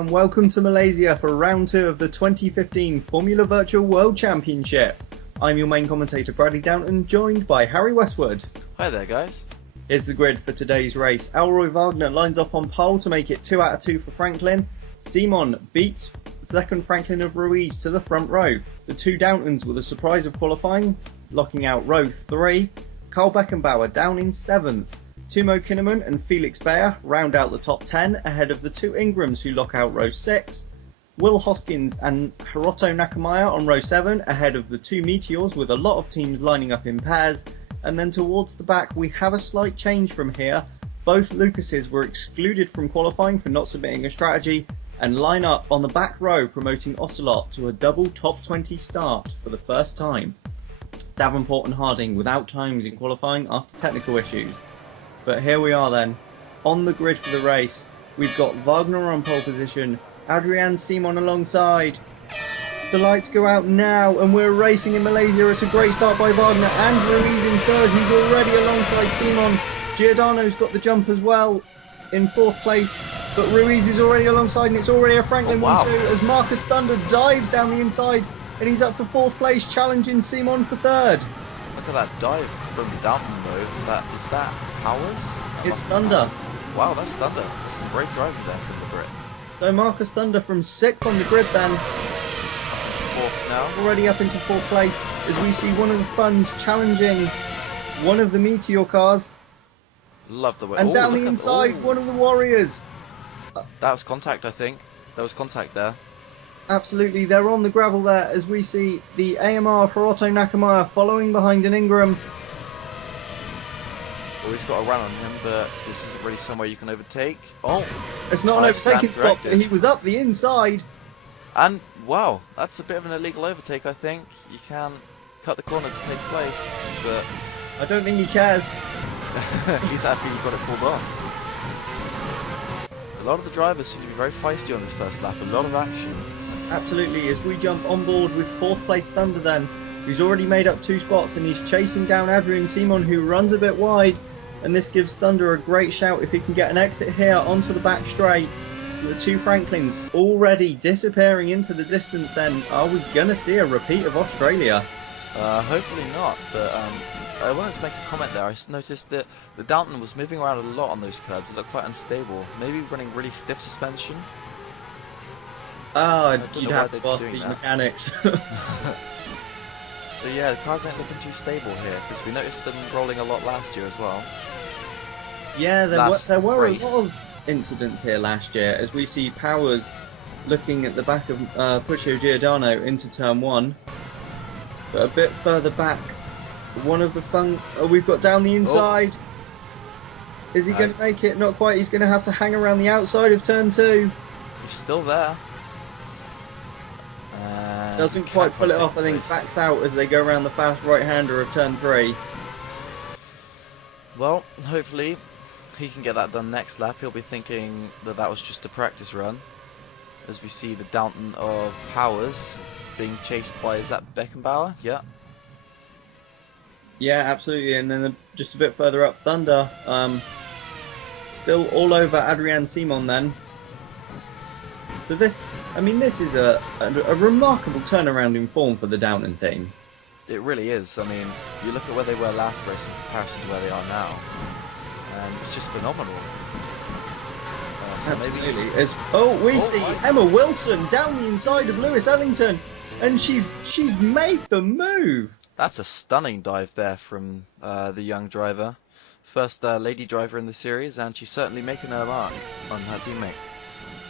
and welcome to Malaysia for round 2 of the 2015 Formula Virtual World Championship. I'm your main commentator Bradley Downton, joined by Harry Westwood. Hi there guys. Here's the grid for today's race. Elroy Wagner lines up on pole to make it 2 out of 2 for Franklin. Simon beats second Franklin of Ruiz to the front row. The two Downtons were the surprise of qualifying, locking out row 3. Carl Beckenbauer down in 7th. Timo Kinnaman and Felix Bayer round out the top 10 ahead of the two Ingrams who lock out row 6. Will Hoskins and Hiroto Nakamaya on row 7 ahead of the two Meteors, with a lot of teams lining up in pairs. And then towards the back we have a slight change from here. Both Lucases were excluded from qualifying for not submitting a strategy and line up on the back row, promoting Ocelot to a double top 20 start for the first time. Davenport and Harding without times in qualifying after technical issues. But here we are then, on the grid for the race. We've got Wagner on pole position, Adrian Simon alongside. The lights go out now and we're racing in Malaysia. It's a great start by Wagner and Ruiz in third, who's already alongside Simon. Giordano's got the jump as well in 4th place, but Ruiz is already alongside and it's already a Franklin 1-2 as Marcus Thunder dives down the inside and he's up for 4th place, challenging Simon for 3rd. Look at that dive from Downton though. Is that Powers? It's Thunder. Wow, that's Thunder. That's some great driving there from the Brit. So Marcus Thunder from 6th on the grid then. 4th now. Already up into 4th place as we see one of the Funds challenging one of the Meteor cars. Love the way. And down the inside, one of the Warriors. That was contact, I think. There was contact there. Absolutely, they're on the gravel there as we see the AMR Hiroto Nakamaya following behind an Ingram. Oh, he's got a run on him, but this isn't really somewhere you can overtake. Oh! It's not an overtaking spot, but he was up the inside. And, wow, that's a bit of an illegal overtake, I think. You can cut the corner to take place, but... I don't think he cares. He's happy you got it pulled on. A lot of the drivers seem to be very feisty on this first lap, a lot of action. Absolutely, as we jump on board with 4th place Thunder then, who's already made up 2 spots and he's chasing down Adrian Simon, who runs a bit wide, and this gives Thunder a great shout if he can get an exit here onto the back straight. The two Franklins already disappearing into the distance then. Are we going to see a repeat of Australia? Hopefully not, but I wanted to make a comment there. I noticed that the Downton was moving around a lot on those curbs. It looked quite unstable. Maybe running really stiff suspension. You'd have to ask the mechanics. But yeah, the cars ain't looking too stable here, because we noticed them rolling a lot last year as well. Yeah, there were a lot of incidents here last year, as we see Powers looking at the back of Puccio Giordano into turn 1. But a bit further back, one of the we've got down the inside. Oh. Is he going to make it? Not quite. He's going to have to hang around the outside of turn 2. He's still there. Doesn't quite pull it off, I think. Backs out as they go around the fast right-hander of turn 3. Well, hopefully he can get that done next lap. He'll be thinking that that was just a practice run. As we see the Downton of Powers being chased by, is that Beckenbauer? Yeah. Yeah, absolutely. And then just a bit further up, Thunder. Still all over Adrian Simon then. So this is a remarkable turnaround in form for the Downton team. It really is. I mean, you look at where they were last race in comparison to where they are now, and it's just phenomenal. Absolutely. We see Emma Wilson down the inside of Lewis Ellington, and she's made the move. That's a stunning dive there from the young driver. First lady driver in the series, and she's certainly making her mark on her teammate.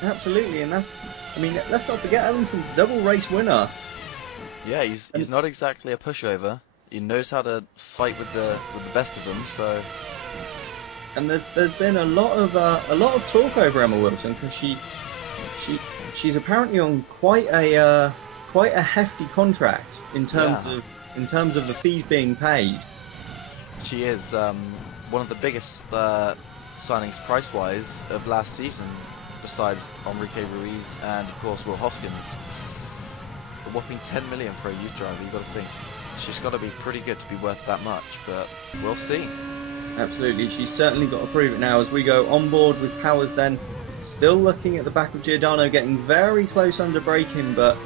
Absolutely, and let's not forget Ellington's double race winner. Yeah, he's not exactly a pushover. He knows how to fight with the best of them. So, and there's been a lot of talk over Emma Wilson because she's apparently on quite a hefty contract in terms of the fees being paid. She is one of the biggest signings price-wise of last season, besides Enrique Ruiz and of course Will Hoskins. A whopping 10 million for a youth driver. You've got to think she's got to be pretty good to be worth that much, but we'll see. Absolutely, she's certainly got to prove it now as we go on board with Powers then Still looking at the back of Giordano, getting very close under braking, but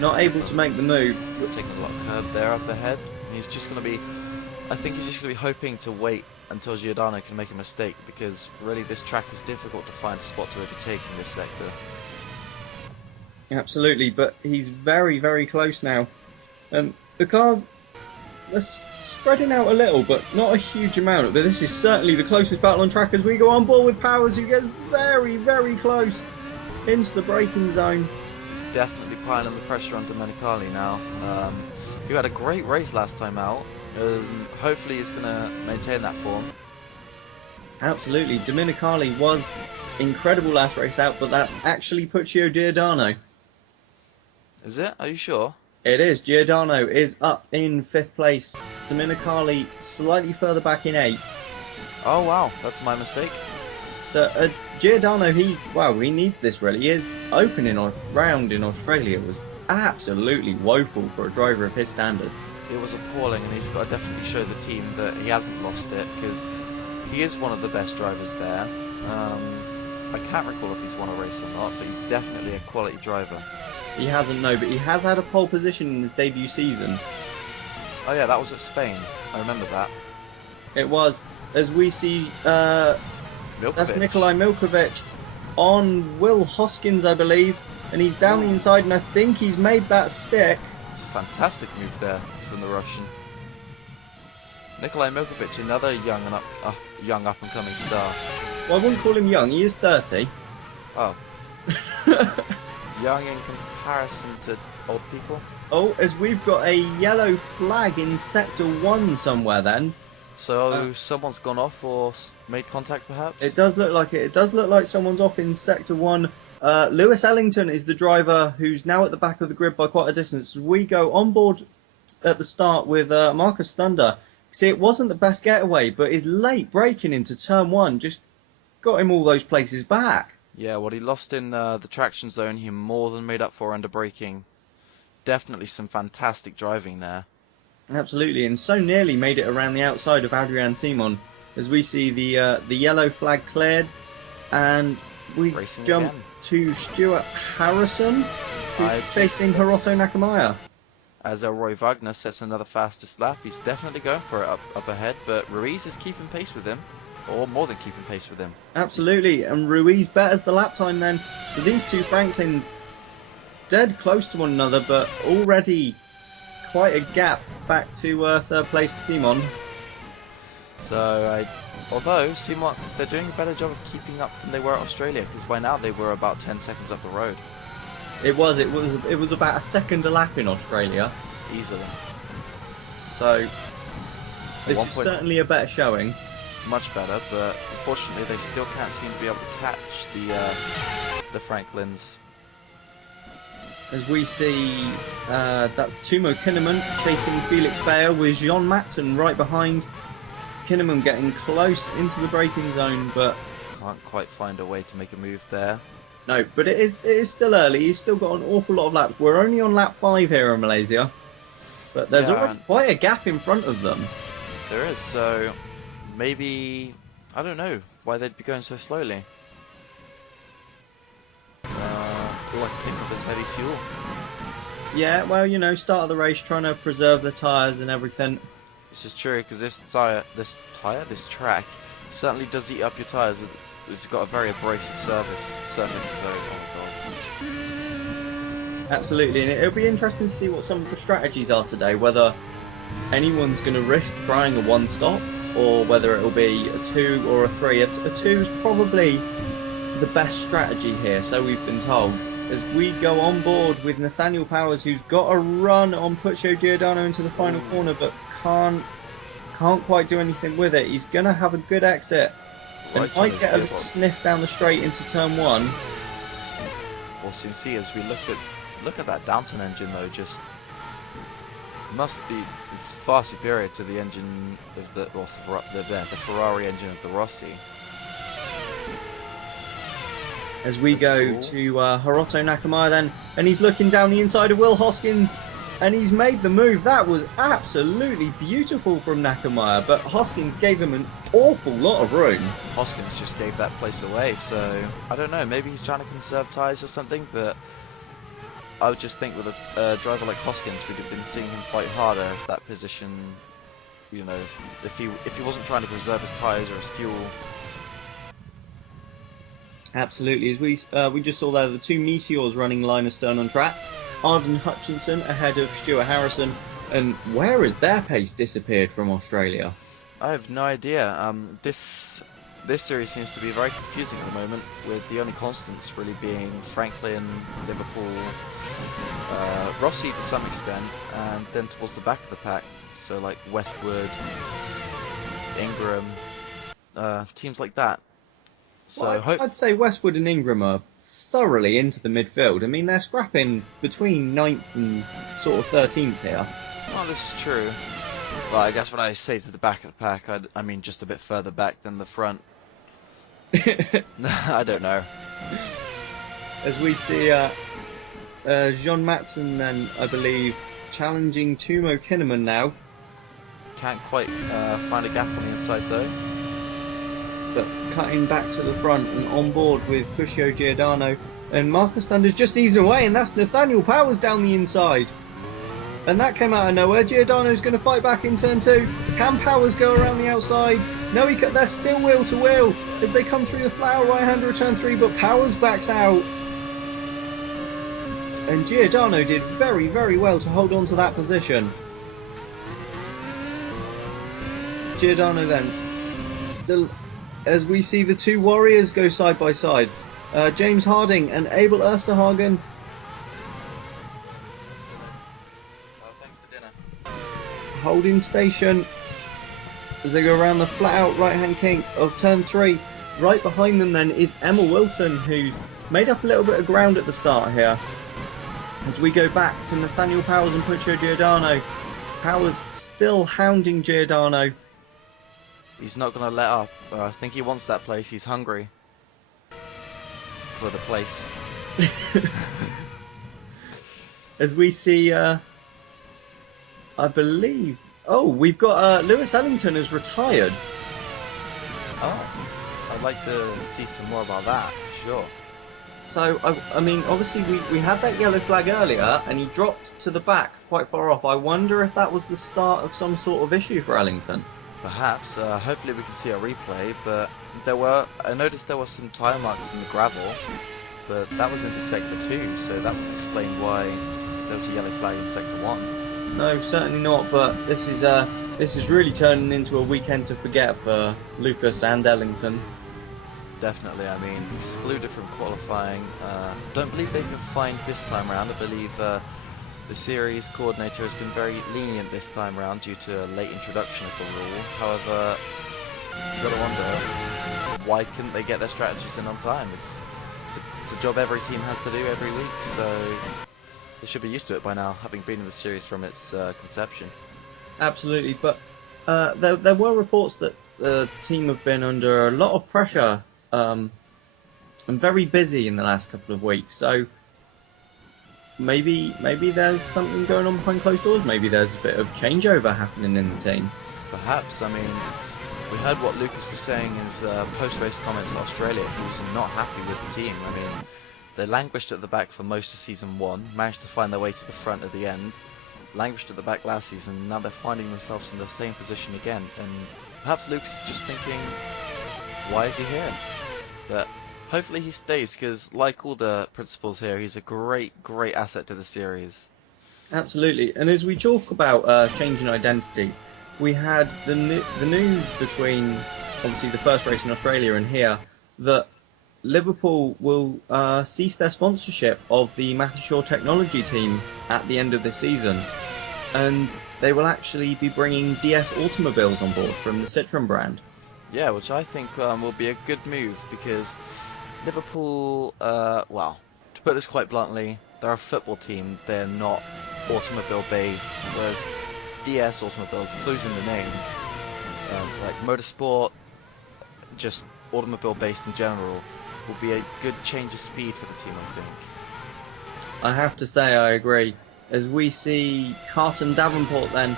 not able to make the move. Taking a lot of curb there up ahead. He's just going to be, I think he's just going to be hoping to wait until Giordano can make a mistake, because really this track is difficult to find a spot to overtake in this sector. Absolutely, but he's very, very close now. The cars, they're spreading out a little, but not a huge amount. But this is certainly the closest battle on track as we go on board with Powers, who gets very, very close into the braking zone. He's definitely piling the pressure on Domenicali now, who had a great race last time out. Hopefully he's going to maintain that form. Absolutely, Domenicali was incredible last race out, but that's actually Puccio Giordano. Is it? Are you sure? It is. Giordano is up in 5th place. Domenicali slightly further back in 8th. Oh wow, that's my mistake. So Giordano, he needs this really. His opening round in Australia was absolutely woeful for a driver of his standards. It was appalling, and he's got to definitely show the team that he hasn't lost it, because he is one of the best drivers there. I can't recall if he's won a race or not, but he's definitely a quality driver. He hasn't, no, but he has had a pole position in his debut season. Oh yeah, that was at Spain. I remember that. It was, as we see, that's Nikolai Milkovic on Will Hoskins, I believe, and he's down the inside, and I think he's made that stick. It's a fantastic move there from the Russian. Nikolai Milkovic, another young up and coming star. Well, I wouldn't call him young. He is 30. Oh. Young in comparison to old people. Oh, as we've got a yellow flag in Sector 1 somewhere then. So someone's gone off or made contact perhaps? It does look like it. It does look like someone's off in Sector 1. Lewis Ellington is the driver who's now at the back of the grid by quite a distance. We go on board at the start with Marcus Thunder. See, it wasn't the best getaway, but his late braking into Turn 1 just got him all those places back. Yeah, what he lost in the traction zone, he more than made up for under braking. Definitely some fantastic driving there. Absolutely, and so nearly made it around the outside of Adrian Simon. As we see the yellow flag cleared, and we Racing jump again to Stuart Harrison, who's chasing Hiroto Nakamaya. As Roy Wagner sets another fastest lap, he's definitely going for it up ahead, but Ruiz is keeping pace with him. Or more than keeping pace with him. Absolutely, and Ruiz betters the lap time then. So these two Franklins dead close to one another, but already quite a gap back to third place Simon. So, although Simon, they're doing a better job of keeping up than they were at Australia, because by now they were about 10 seconds up the road. It was about a second a lap in Australia. Easily. So, this is certainly a better showing. Much better, but unfortunately they still can't seem to be able to catch the Franklins. As we see, that's Tumo Kinnaman chasing Felix Bayer with Jean Matson right behind. Kinnaman getting close into the braking zone, but can't quite find a way to make a move there. No, but it is still early. He's still got an awful lot of laps. We're only on lap 5 here in Malaysia, but there's already quite a gap in front of them. There is, so maybe, I don't know why they'd be going so slowly. All I can think of is maybe fuel. Yeah, well, you know, start of the race trying to preserve the tyres and everything. This is true, because this track certainly does eat up your tyres. It's got a very abrasive surface, so oh god. Absolutely, and it'll be interesting to see what some of the strategies are today, whether anyone's going to risk trying a one-stop, or whether it'll be a 2 or a 3. A 2 is probably the best strategy here, so we've been told. As we go on board with Nathaniel Powers, who's got a run on Puccio Giordano into the final corner, but can't quite do anything with it. He's going to have a good exit, and might get a sniff down the straight into turn 1. We'll soon see. As we look at that Downton engine though, just must be, it's far superior to the engine of the Ferrari engine of the Rossi. As we go to Hiroto Nakamaya then, and he's looking down the inside of Will Hoskins. And he's made the move. That was absolutely beautiful from Nakamura, but Hoskins gave him an awful lot of room. Hoskins just gave that place away, so I don't know, maybe he's trying to conserve tyres or something, but I would just think with a driver like Hoskins, we'd have been seeing him fight harder that position, you know, if he wasn't trying to preserve his tyres or his fuel. Absolutely, as we just saw there, the two Meteors running line astern on track. Arden Hutchinson ahead of Stuart Harrison, and where has their pace disappeared from Australia? I have no idea. This series seems to be very confusing at the moment, with the only constants really being Franklin, Liverpool, Rossi to some extent, and then towards the back of the pack, so like Westwood, Ingram, teams like that. So well, I'd say Westwood and Ingram are thoroughly into the midfield. I mean, they're scrapping between 9th and sort of 13th here. Well, this is true. Well, I guess when I say to the back of the pack, I mean just a bit further back than the front. I don't know. As we see John Matson then, I believe, challenging Tumo Kinnaman now. Can't quite find a gap on the inside though. But cutting back to the front and on board with Puccio Giordano, and Marcus Thunder's just easing away, and that's Nathaniel Powers down the inside. And that came out of nowhere. Giordano's going to fight back in turn 2. Can Powers go around the outside? No, they're still wheel to wheel as they come through the flat right-hander of turn 3, but Powers backs out. And Giordano did very, very well to hold on to that position. Giordano then still, as we see the two Warriors go side by side. James Harding and Abel Ersterhagen. Thanks for dinner. Holding station as they go around the flat out right hand kink of turn 3. Right behind them then is Emma Wilson, who's made up a little bit of ground at the start here. As we go back to Nathaniel Powers and Puccio Giordano. Powers still hounding Giordano. He's not going to let up. I think he wants that place. He's hungry for the place. As we see, I believe... Oh, we've got Lewis Ellington has retired. Oh, I'd like to see some more about that, sure. So, I mean, obviously we had that yellow flag earlier, and he dropped to the back quite far off. I wonder if that was the start of some sort of issue for Ellington. Perhaps. Hopefully we can see a replay, but I noticed there were some tyre marks in the gravel, but that was into Sector 2, so that would explain why there was a yellow flag in Sector 1. No, certainly not, but this is really turning into a weekend to forget for Lucas and Ellington. Definitely, I mean, excluded from qualifying. Don't believe they've been fined this time around. I believe the series coordinator has been very lenient this time around due to a late introduction of the rule. However, you've got to wonder, why couldn't they get their strategies in on time? It's a job every team has to do every week, so they should be used to it by now, having been in the series from its conception. Absolutely, but there were reports that the team have been under a lot of pressure and very busy in the last couple of weeks, so maybe there's something going on behind closed doors. Maybe there's a bit of changeover happening in the team. Perhaps. I mean, we heard what Lucas was saying in his post-race comments to Australia. He was not happy with the team. I mean, they languished at the back for most of Season 1, managed to find their way to the front at the end, languished at the back last season, and now they're finding themselves in the same position again. And perhaps Lucas is just thinking, why is he here? But hopefully he stays, because like all the principals here, he's a great asset to the series. Absolutely. And as we talk about changing identities, we had the news between obviously the first race in Australia and here that Liverpool will cease their sponsorship of the Matthew Technology team at the end of this season, and they will actually be bringing DS automobiles on board from the Citroen brand. Yeah, which I think will be a good move, because Liverpool, well, to put this quite bluntly, they're a football team, they're not automobile based, whereas DS automobiles, including the name, like motorsport, just automobile based in general, will be a good change of speed for the team, I think. I have to say I agree. as we see Carson Davenport then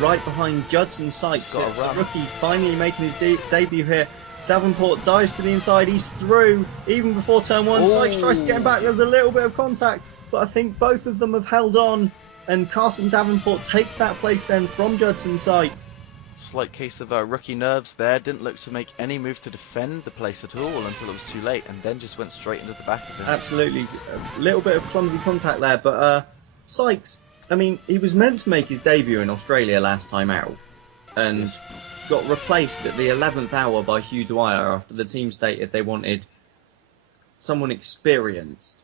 right behind Judson Sykes, He's got a the run. rookie finally making his debut here. Davenport dives to the inside, he's through even before turn one. Ooh. Sykes tries to get him back, there's a little bit of contact, but I think both of them have held on, and Carson Davenport takes that place then from Judson Sykes. Slight case of rookie nerves there. Didn't look to make any move to defend the place at all until it was too late, and then just went straight into the back of it. Absolutely, a little bit of clumsy contact there, but Sykes, I mean, he was meant to make his debut in Australia last time out, and got replaced at the 11th hour by Hugh Dwyer after the team stated they wanted someone experienced.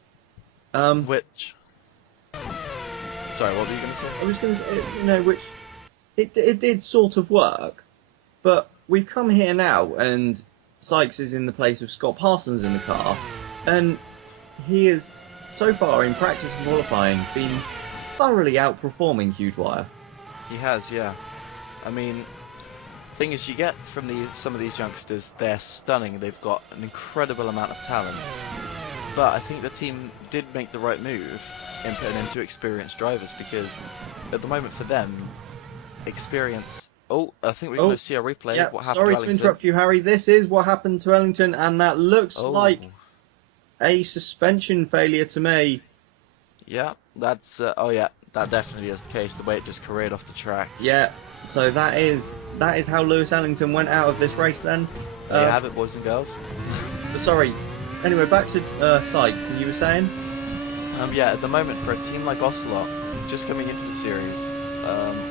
Which... Sorry, what were you going to say? I was going to say, which it did sort of work, but we've come here now, and Sykes is in the place of Scott Parsons in the car, and he is, so far in practice and qualifying, been thoroughly outperforming Hugh Dwyer. He has, yeah. I mean, thing is, you get from some of these youngsters, they're stunning. They've got an incredible amount of talent. But I think the team did make the right move in putting in two experienced drivers, because at the moment for them, experience... Oh, I think we're going to see a replay Yeah, of what happened sorry to to Ellington. interrupt you, Harry. This is what happened to Ellington, and that looks like a suspension failure to me. Yeah, that's... oh yeah, that definitely is the case, the way it just careered off the track. Yeah, so that is how Lewis Ellington went out of this race then. There you have it, boys and girls. Sorry. Anyway, back to Sykes, and you were saying? Yeah, at the moment, for a team like Ocelot, just coming into the series,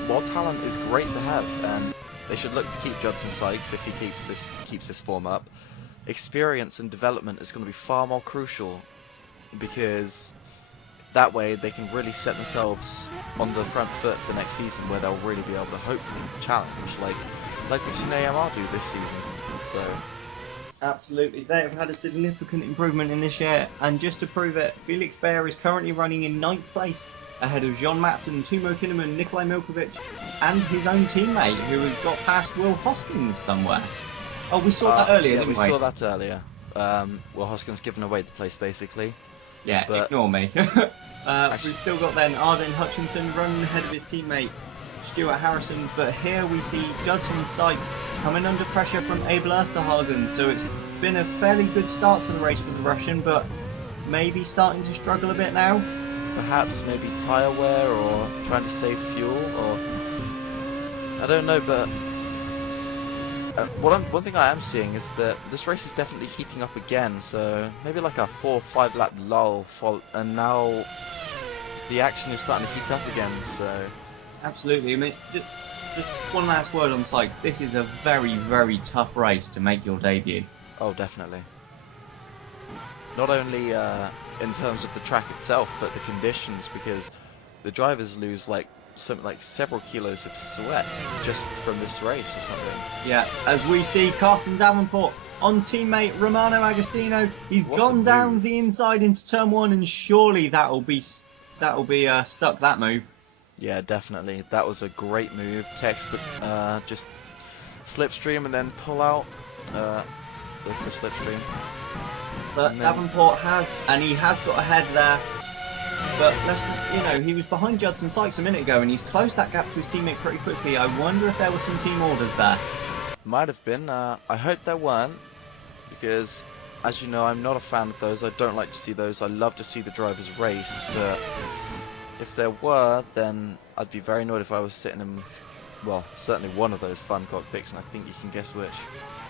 while talent is great to have, and they should look to keep Judson Sykes if he keeps this form up, experience and development is going to be far more crucial, because that way they can really set themselves on the front foot the next season, where they'll really be able to hopefully challenge, like we've seen AMR do this season. So. Absolutely, they have had a significant improvement in this year, and just to prove it, Felix Bayer is currently running in 9th place, ahead of Jean Matson, Timo Kinnaman, Nikolai Milkovic, and his own teammate, who has got past Will Hoskins somewhere. Oh, we saw that earlier, didn't we? Yeah, we saw that earlier. Will Hoskins giving away the place, basically. Yeah, but ignore me. We've still got then Arden Hutchinson running ahead of his teammate Stuart Harrison, but here we see Judson Sykes coming under pressure from Abel Ersterhagen, so it's been a fairly good start to the race for the Russian, but maybe starting to struggle a bit now. Perhaps maybe tyre wear, or trying to save fuel, or I don't know, but one thing I am seeing is that this race is definitely heating up again, so maybe like a 4 or 5 lap lull, and now the action is starting to heat up again, so... Absolutely. I mean, just one last word on Sykes. This is a very, very tough race to make your debut. Oh, definitely. Not only in terms of the track itself, but the conditions, because the drivers lose like several kilos of sweat just from this race or something. Yeah, as we see Carson Davenport on teammate Romano Agostino. He's gone down the inside into turn 1, and surely that'll be stuck, that move. Yeah, definitely. That was a great move. Textbook, just slipstream and then pull out the slipstream. But Davenport has got ahead there. But he was behind Judson Sykes a minute ago, and he's closed that gap to his teammate pretty quickly. I wonder if there were some team orders there. Might have been. I hope there weren't, because as you know, I'm not a fan of those. I don't like to see those. I love to see the drivers race, but if there were, then I'd be very annoyed if I was sitting in, well, certainly one of those fun cockpits, and I think you can guess which.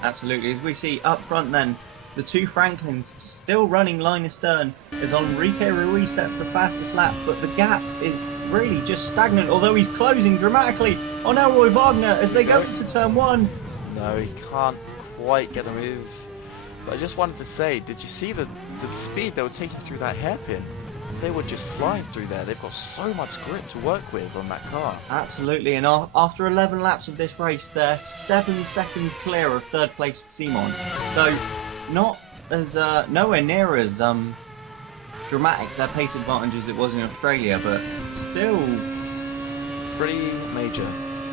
Absolutely. As we see up front then, the two Franklins still running line astern as Enrique Ruiz sets the fastest lap, but the gap is really just stagnant, although he's closing dramatically on Elroy Wagner as they go into turn 1. No, he can't quite get a move. But I just wanted to say, did you see the speed they were taking through that hairpin? They were just flying through there. They've got so much grip to work with on that car. Absolutely, and after 11 laps of this race, they're 7 seconds clear of third place Simon. So, not as nowhere near as dramatic their pace advantage as it was in Australia, but still pretty major.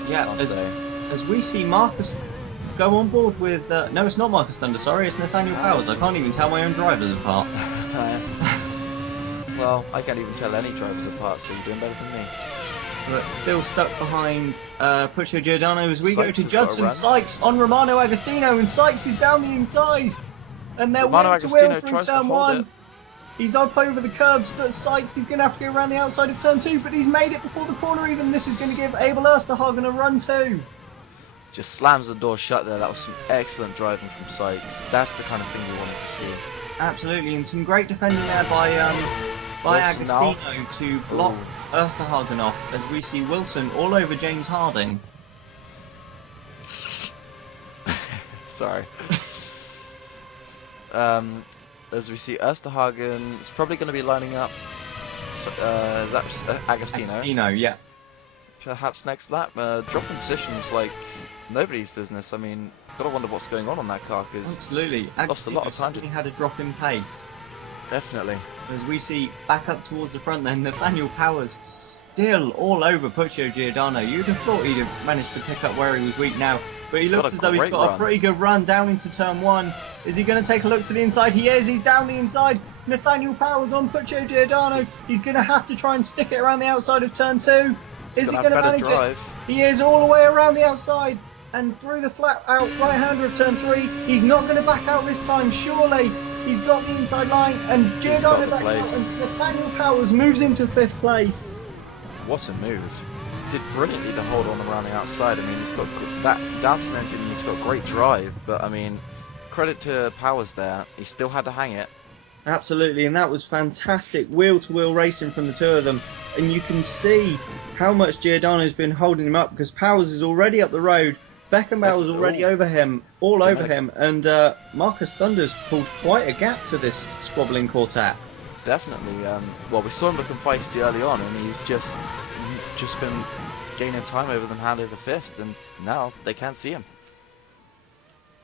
Yeah, I'll say. As we see Marcus go on board with no, it's not Marcus Thunder. Sorry, it's Nathaniel Powers. I can't even tell my own drivers apart. Well, I can't even tell any drivers apart, so you're doing better than me. But still stuck behind Puccio Giordano as we Sykes go to has got a Judson. run. Sykes on Romano Agostino, and Sykes is down the inside. And they're Romano wheel to wheel Agostino through tries to turn hold one. it. He's up over the curbs, but Sykes is going to have to go around the outside of turn two, but he's made it before the corner even. This is going to give Abel Ersterhagen a run too. Just slams the door shut there. That was some excellent driving from Sykes. That's the kind of thing you wanted to see. Absolutely, and some great defending there by Wilson Agostino now. to block Ersterhagen off, as we see Wilson all over James Harding. Sorry. As we see, Ersterhagen is probably going to be lining up. Is that Agostino? Agostino, yeah. Perhaps next lap, dropping positions like nobody's business. I mean, gotta wonder what's going on that car, because Absolutely. lost a lot of time. He had a drop in pace. Definitely. As we see back up towards the front then, Nathaniel Powers still all over Puccio Giordano. You'd have thought he'd have managed to pick up where he was weak now. But he looks as though he's got a pretty good run down into turn one. Is he going to take a look to the inside? He is. He's down the inside. Nathaniel Powers on Puccio Giordano. He's going to have to try and stick it around the outside of turn two. Is he going to manage it? He is all the way around the outside and through the flat out right-hander of turn three. He's not going to back out this time, surely. He's got the inside line and Giordano backs out and Nathaniel Powers moves into fifth place. What a move. Did brilliantly to hold on around the outside. I mean, he's got that Downton engine, he's got great drive, but I mean, credit to Powers there. He still had to hang it. Absolutely, and that was fantastic wheel-to-wheel racing from the two of them. And you can see how much Giordano's been holding him up, because Powers is already up the road. Beckenbauer's already over him, over him, and Marcus Thunder's pulled quite a gap to this squabbling quartet. Definitely. Well, we saw him looking feisty early on, and he's just been gaining time over them hand over fist, and now they can't see him.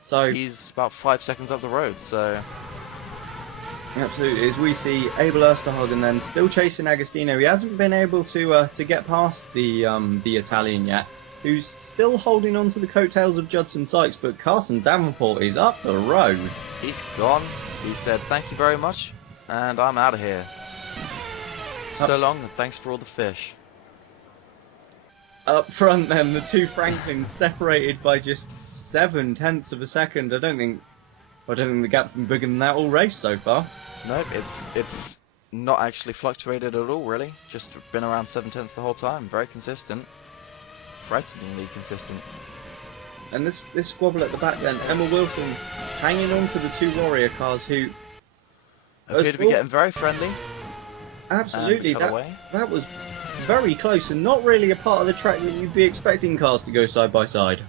So he's about 5 seconds up the road, so... Absolutely, as we see Abel Ersterhagen then still chasing Agostino. He hasn't been able to get past the Italian yet, who's still holding on to the coattails of Judson Sykes, but Carson Davenport is up the road. He's gone. He said thank you very much, and I'm out of here. So long, and thanks for all the fish. Up front then, the two Franklins separated by just 0.7 of a second. I don't think the gap's been bigger than that all race so far. Nope, it's not actually fluctuated at all, really. Just been around 0.7 the whole time. Very consistent. Frighteningly consistent. And this squabble at the back then, Emma Wilson hanging on to the two Warrior cars who appear to be getting very friendly. Absolutely, that was very close and not really a part of the track that you'd be expecting cars to go side by side.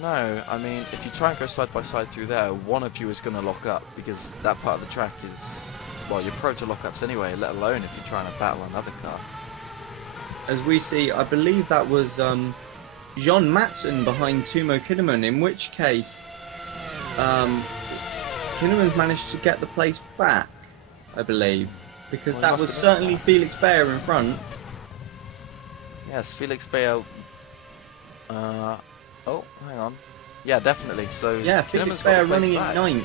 No, I mean, if you try and go side by side through there, one of you is going to lock up, because that part of the track is, well, you're pro to lock-ups anyway, let alone if you're trying to battle another car. As we see, I believe that was John Matson behind Tumo Kinnaman, in which case Kinnaman's managed to get the place back, I believe, because well, that was certainly Felix Bayer in front. Yes, Felix Bayer. Oh, hang on. Yeah, definitely. So yeah, Felix Bayer running in 9th,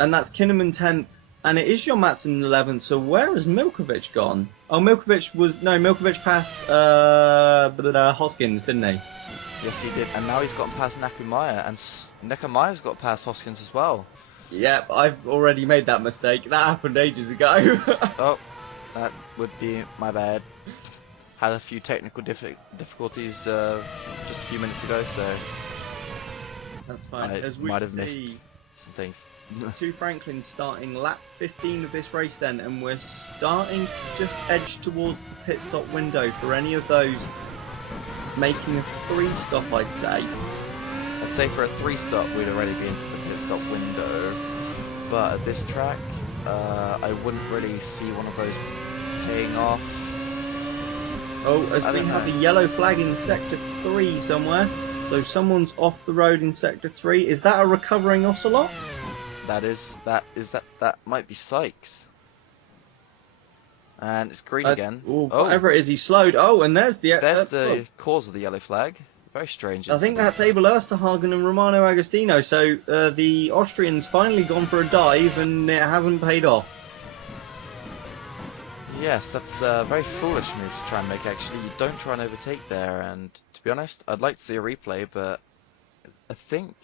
and that's Kinnaman 10th, and it is John Matson 11th. So where has Milkovic gone? Oh, Milkovic passed Hoskins, didn't he? Yes, he did, and now he's gotten past Nakumaya, and Nakaya's got past Hoskins as well. Yep, I've already made that mistake. That happened ages ago. Oh, that would be my bad. Had a few technical difficulties just a few minutes ago, so that's fine. I might have missed some things. Two Franklins starting lap 15 of this race then, and we're starting to just edge towards the pit stop window for any of those making a 3-stop, I'd say. I'd say for a 3-stop we'd already be into the pit stop window, but at this track I wouldn't really see one of those paying off. Oh, as we have a yellow flag in sector 3 somewhere, so someone's off the road in sector 3. Is that a recovering Ocelot? That might be Sykes. And it's green again. Whatever it is, he slowed. Oh, and there's the cause of the yellow flag. Very strange. I think that's Abel Ersterhagen and Romano Agostino. So the Austrian's finally gone for a dive, and it hasn't paid off. Yes, that's a very foolish move to try and make actually. You don't try and overtake there, and to be honest, I'd like to see a replay, but I think,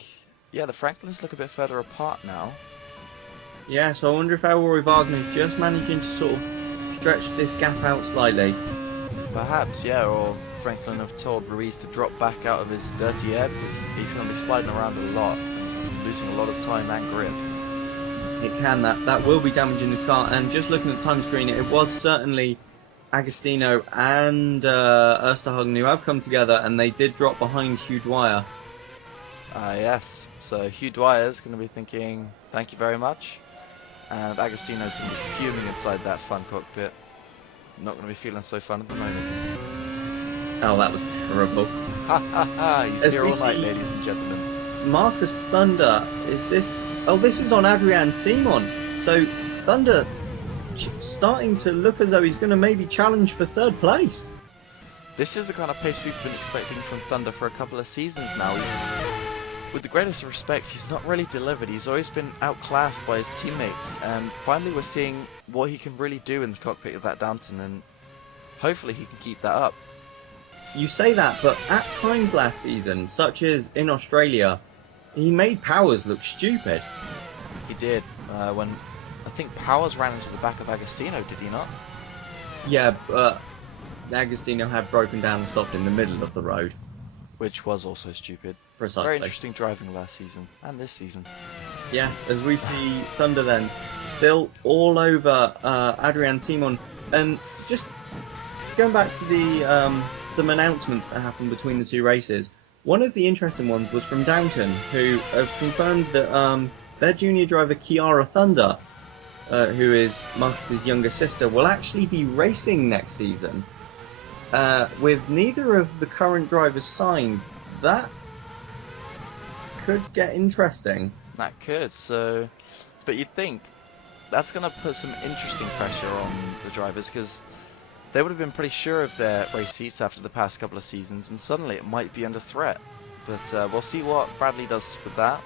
yeah, the Franklins look a bit further apart now. Yeah, so I wonder if Elroy Wagner's just managing to sort of stretch this gap out slightly. Perhaps, yeah, or Franklin have told Ruiz to drop back out of his dirty air because he's going to be sliding around a lot and losing a lot of time and grip. It can, that will be damaging his car, and just looking at the time screen, it was certainly Agostino and Osterhagen who have come together, and they did drop behind Hugh Dwyer. Yes, so Hugh Dwyer's going to be thinking, thank you very much, and Agostino's going to be fuming inside that fun cockpit. Not going to be feeling so fun at the moment. Oh, that was terrible. Ha ha ha, he's As here we all night, see- ladies and gentlemen. Marcus Thunder, is this... Oh, this is on Adrian Simon. So, Thunder starting to look as though he's going to maybe challenge for third place. This is the kind of pace we've been expecting from Thunder for a couple of seasons now. With the greatest respect, he's not really delivered. He's always been outclassed by his teammates, and finally we're seeing what he can really do in the cockpit of that Downton, and hopefully he can keep that up. You say that, but at times last season, such as in Australia, he made Powers look stupid. He did, when I think Powers ran into the back of Agostino, did he not? Yeah, but Agostino had broken down and stopped in the middle of the road. Which was also stupid. Precisely. Very interesting driving last season, and this season. Yes, as we see Thunder then, still all over Adrian Simon. And just going back to the some announcements that happened between the two races, one of the interesting ones was from Downton, who have confirmed that their junior driver Kiara Thunder, who is Marcus's younger sister, will actually be racing next season. With neither of the current drivers signed, that could get interesting. That could, so... But you'd think that's going to put some interesting pressure on the drivers, because they would have been pretty sure of their race seats after the past couple of seasons, and suddenly it might be under threat. But we'll see what Bradley does with that.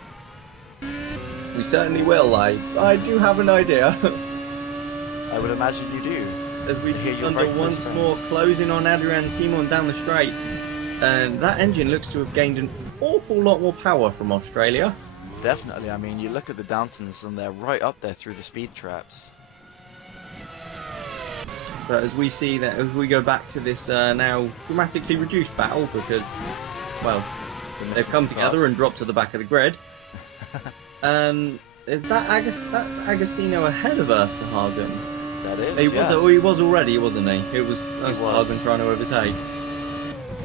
We certainly will. I do have an idea. I would imagine you do. As we see Yeah, you're Thunder very once close more friends. closing on Adrian Simon down the straight. And that engine looks to have gained an awful lot more power from Australia. Definitely, I mean, you look at the Downtons and they're right up there through the speed traps. But as we see that, as we go back to this now dramatically reduced battle, because, well, they've come together and dropped to the back of the grid. And is that that's Agostino ahead of Osterhagen? That is, He yes. was, he was already, wasn't he? It was Osterhagen trying to overtake.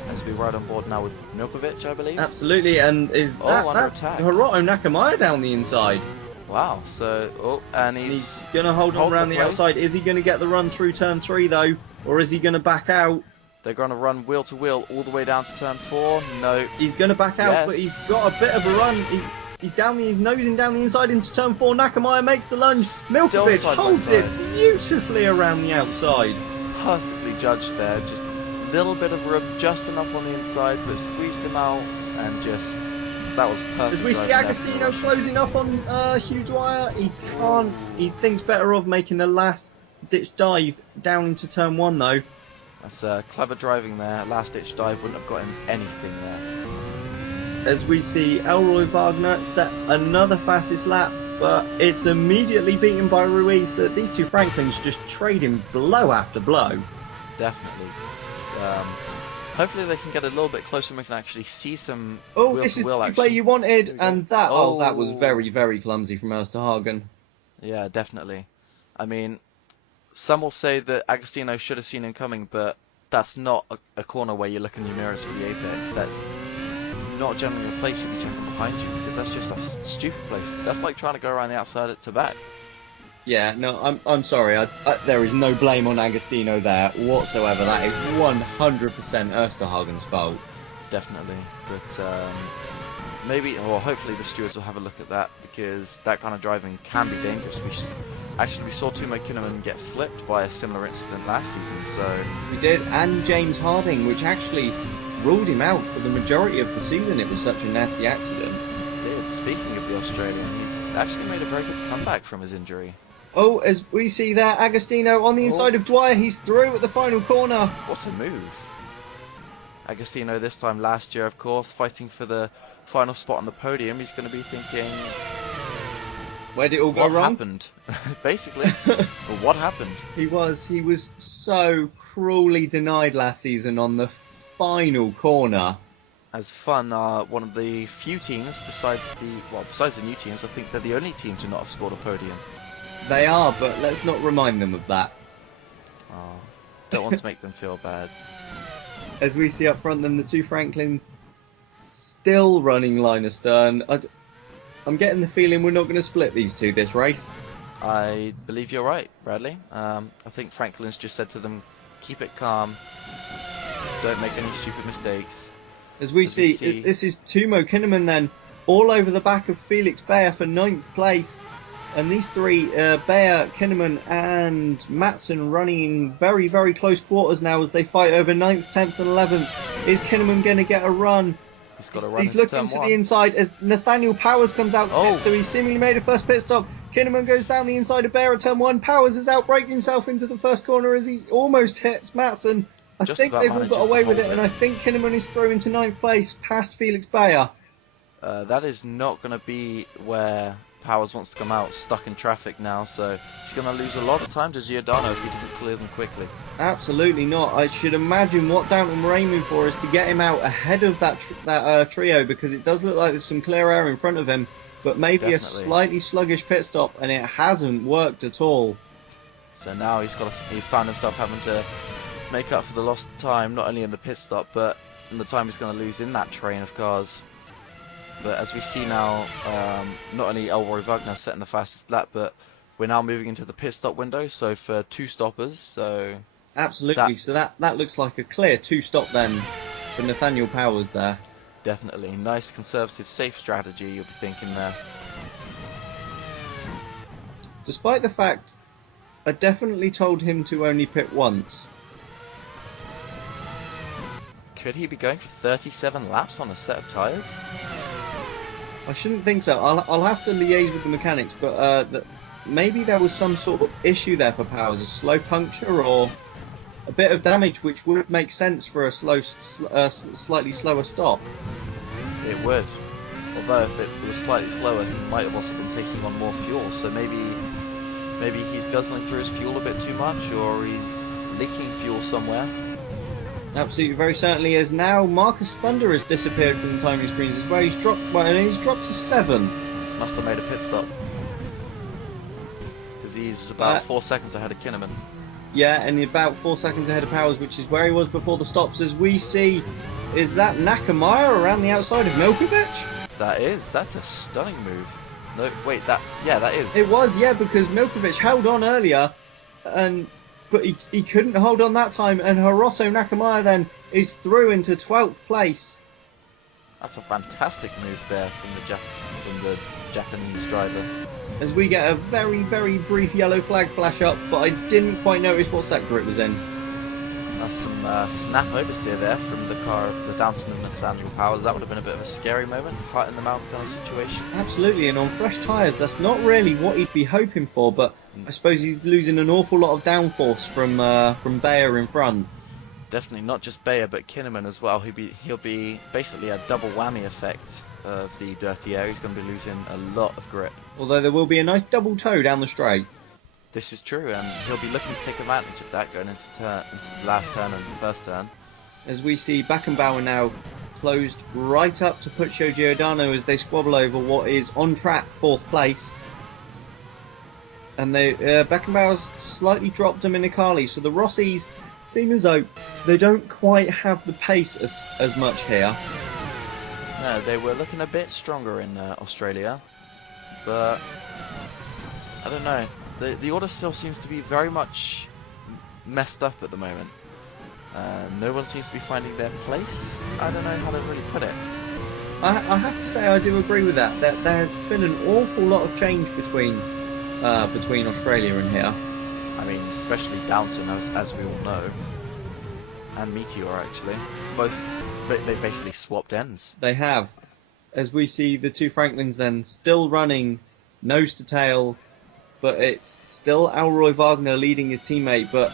As we ride on board now with Milkovic, I believe. Absolutely, and is that under that's attack. Hiroto Nakamaya down the inside? Wow, so, and He's going to hold on hold around the the place. outside. Is he going to get the run through turn 3 though, or is he going to back out? They're going to run wheel to wheel all the way down to turn 4. No, He's going to back out, Yes. but he's got a bit of a run. He's nosing down the inside into turn 4. Nakamaya makes the lunge. Milkovic side by holds it side. beautifully around the outside. perfectly judged there. Just a little bit of room, just enough on the inside, but squeezed him out and just that was perfect. As we see driving there Agostino from Rush. closing up on Hugh Dwyer, he thinks better of making a last ditch dive down into turn 1 though. That's clever driving there. Last ditch dive wouldn't have got him anything there. As we see Elroy Wagner set another fastest lap, but it's immediately beaten by Ruiz. So these two Franklins just trading blow after blow. Definitely. Hopefully they can get a little bit closer and we can actually see some Oh, wheel this to is wheel the action. play you wanted, Here we go. and that was very, very clumsy from Osterhagen. Yeah, definitely. I mean, some will say that Agostino should have seen him coming, but that's not a corner where you're looking in your mirrors for the apex. That's not generally a place you'd be checking behind you, because that's just a stupid place. That's like trying to go around the outside at back. Yeah, no, I'm sorry. There is no blame on Agostino there whatsoever. That is 100% Osterhagen's fault. Definitely. But maybe, or hopefully the stewards will have a look at that, because that kind of driving can be dangerous. We saw Timo Kinnaman get flipped by a similar incident last season, so... We did, and James Harding, which actually ruled him out for the majority of the season. It was such a nasty accident. Did. Speaking of the Australian, he's actually made a very good comeback from his injury. Oh, as we see there, Agostino on the inside of Dwyer. He's through at the final corner. What a move. Agostino this time last year, of course, fighting for the final spot on the podium. He's going to be thinking, Where did it all go what wrong? happened? Basically. Well, what happened? He was so cruelly denied last season on the final corner. As Fun are one of the few teams, besides the new teams, I think they're the only team to not have scored a podium. They are, but let's not remind them of that. Oh, don't want to make them feel bad. As we see up front, then the two Franklins still running line astern. I'm getting the feeling we're not going to split these two this race. I believe you're right, Bradley. I think Franklin's just said to them, keep it calm, don't make any stupid mistakes. As we see, this is Tumo Kinnaman then, all over the back of Felix Bayer for 9th place. And these three, Bayer, Kinnaman and Matson, running in very, very close quarters now as they fight over 9th, 10th and 11th. Is Kinnaman going to get a run? He's got a run. He's looking to the inside as Nathaniel Powers comes out the pit, so he's seemingly made a first pit stop. Kinnaman goes down the inside of Bayer at turn 1. Powers has outbraked himself into the first corner as he almost hits Matson. I think they've all got away with it, and I think Kinnaman is through into 9th place past Felix Bayer. That is not going to be where Powers wants to come out, stuck in traffic now, so he's going to lose a lot of time to Giordano if he doesn't clear them quickly. Absolutely not. I should imagine what Downton were aiming for is to get him out ahead of that trio, because it does look like there's some clear air in front of him, but maybe a slightly sluggish pit stop, and it hasn't worked at all. So now he's found himself having to make up for the lost time, not only in the pit stop, but in the time he's going to lose in that train of cars. But as we see now, not only Elroy Wagner setting the fastest lap, but we're now moving into the pit stop window, so for 2 stoppers, so... Absolutely, so that looks like a clear 2-stop then for Nathaniel Powers there. Definitely, nice conservative safe strategy you'll be thinking there. Despite the fact I definitely told him to only pit once. Could he be going for 37 laps on a set of tyres? I shouldn't think so. I'll have to liaise with the mechanics, but maybe there was some sort of issue there for Powers, a slow puncture or a bit of damage, which would make sense for a slightly slower stop. It would. Although if it was slightly slower, he might have also been taking on more fuel. So maybe he's guzzling through his fuel a bit too much, or he's leaking fuel somewhere. Absolutely, very certainly is. Now Marcus Thunder has disappeared from the timing screens as well. He's dropped to 7th. Must have made a pit stop. Because he's about 4 seconds ahead of Kinnaman. Yeah, and about 4 seconds ahead of Powers, which is where he was before the stops. As we see, is that Nakamaya around the outside of Milkovic? That's a stunning move. No, wait, that is. It was, yeah, because Milkovic held on earlier, but he couldn't hold on that time, and Hiroso Nakamaya then is through into 12th place. That's a fantastic move there from the Japanese driver. As we get a very, very brief yellow flag flash up, but I didn't quite notice what sector it was in. That's some snap oversteer there from the car of the Downton and Nathaniel Powers. That would have been a bit of a scary moment, heart in the mouth kind of situation. Absolutely, and on fresh tyres, that's not really what he'd be hoping for, but I suppose he's losing an awful lot of downforce from Bayer in front. Definitely, not just Bayer, but Kinnaman as well. He'll be basically a double whammy effect of the dirty air. He's going to be losing a lot of grip. Although there will be a nice double toe down the straight. This is true, and he'll be looking to take advantage of that going into the last turn and the first turn. As we see Beckenbauer now closed right up to Puccio Giordano as they squabble over what is on track 4th place. And Beckenbauer's slightly dropped Dominicali, so the Rossis seem as though they don't quite have the pace as much here. No, they were looking a bit stronger in Australia, but I don't know. The order still seems to be very much messed up at the moment. No one seems to be finding their place. I don't know how to really put it. I have to say I do agree with that. There has been an awful lot of change between Australia and here. I mean, especially Downton, as we all know, and Meteor actually. They basically swapped ends. They have. As we see the two Franklins then still running nose to tail but it's still Elroy Wagner leading his teammate. But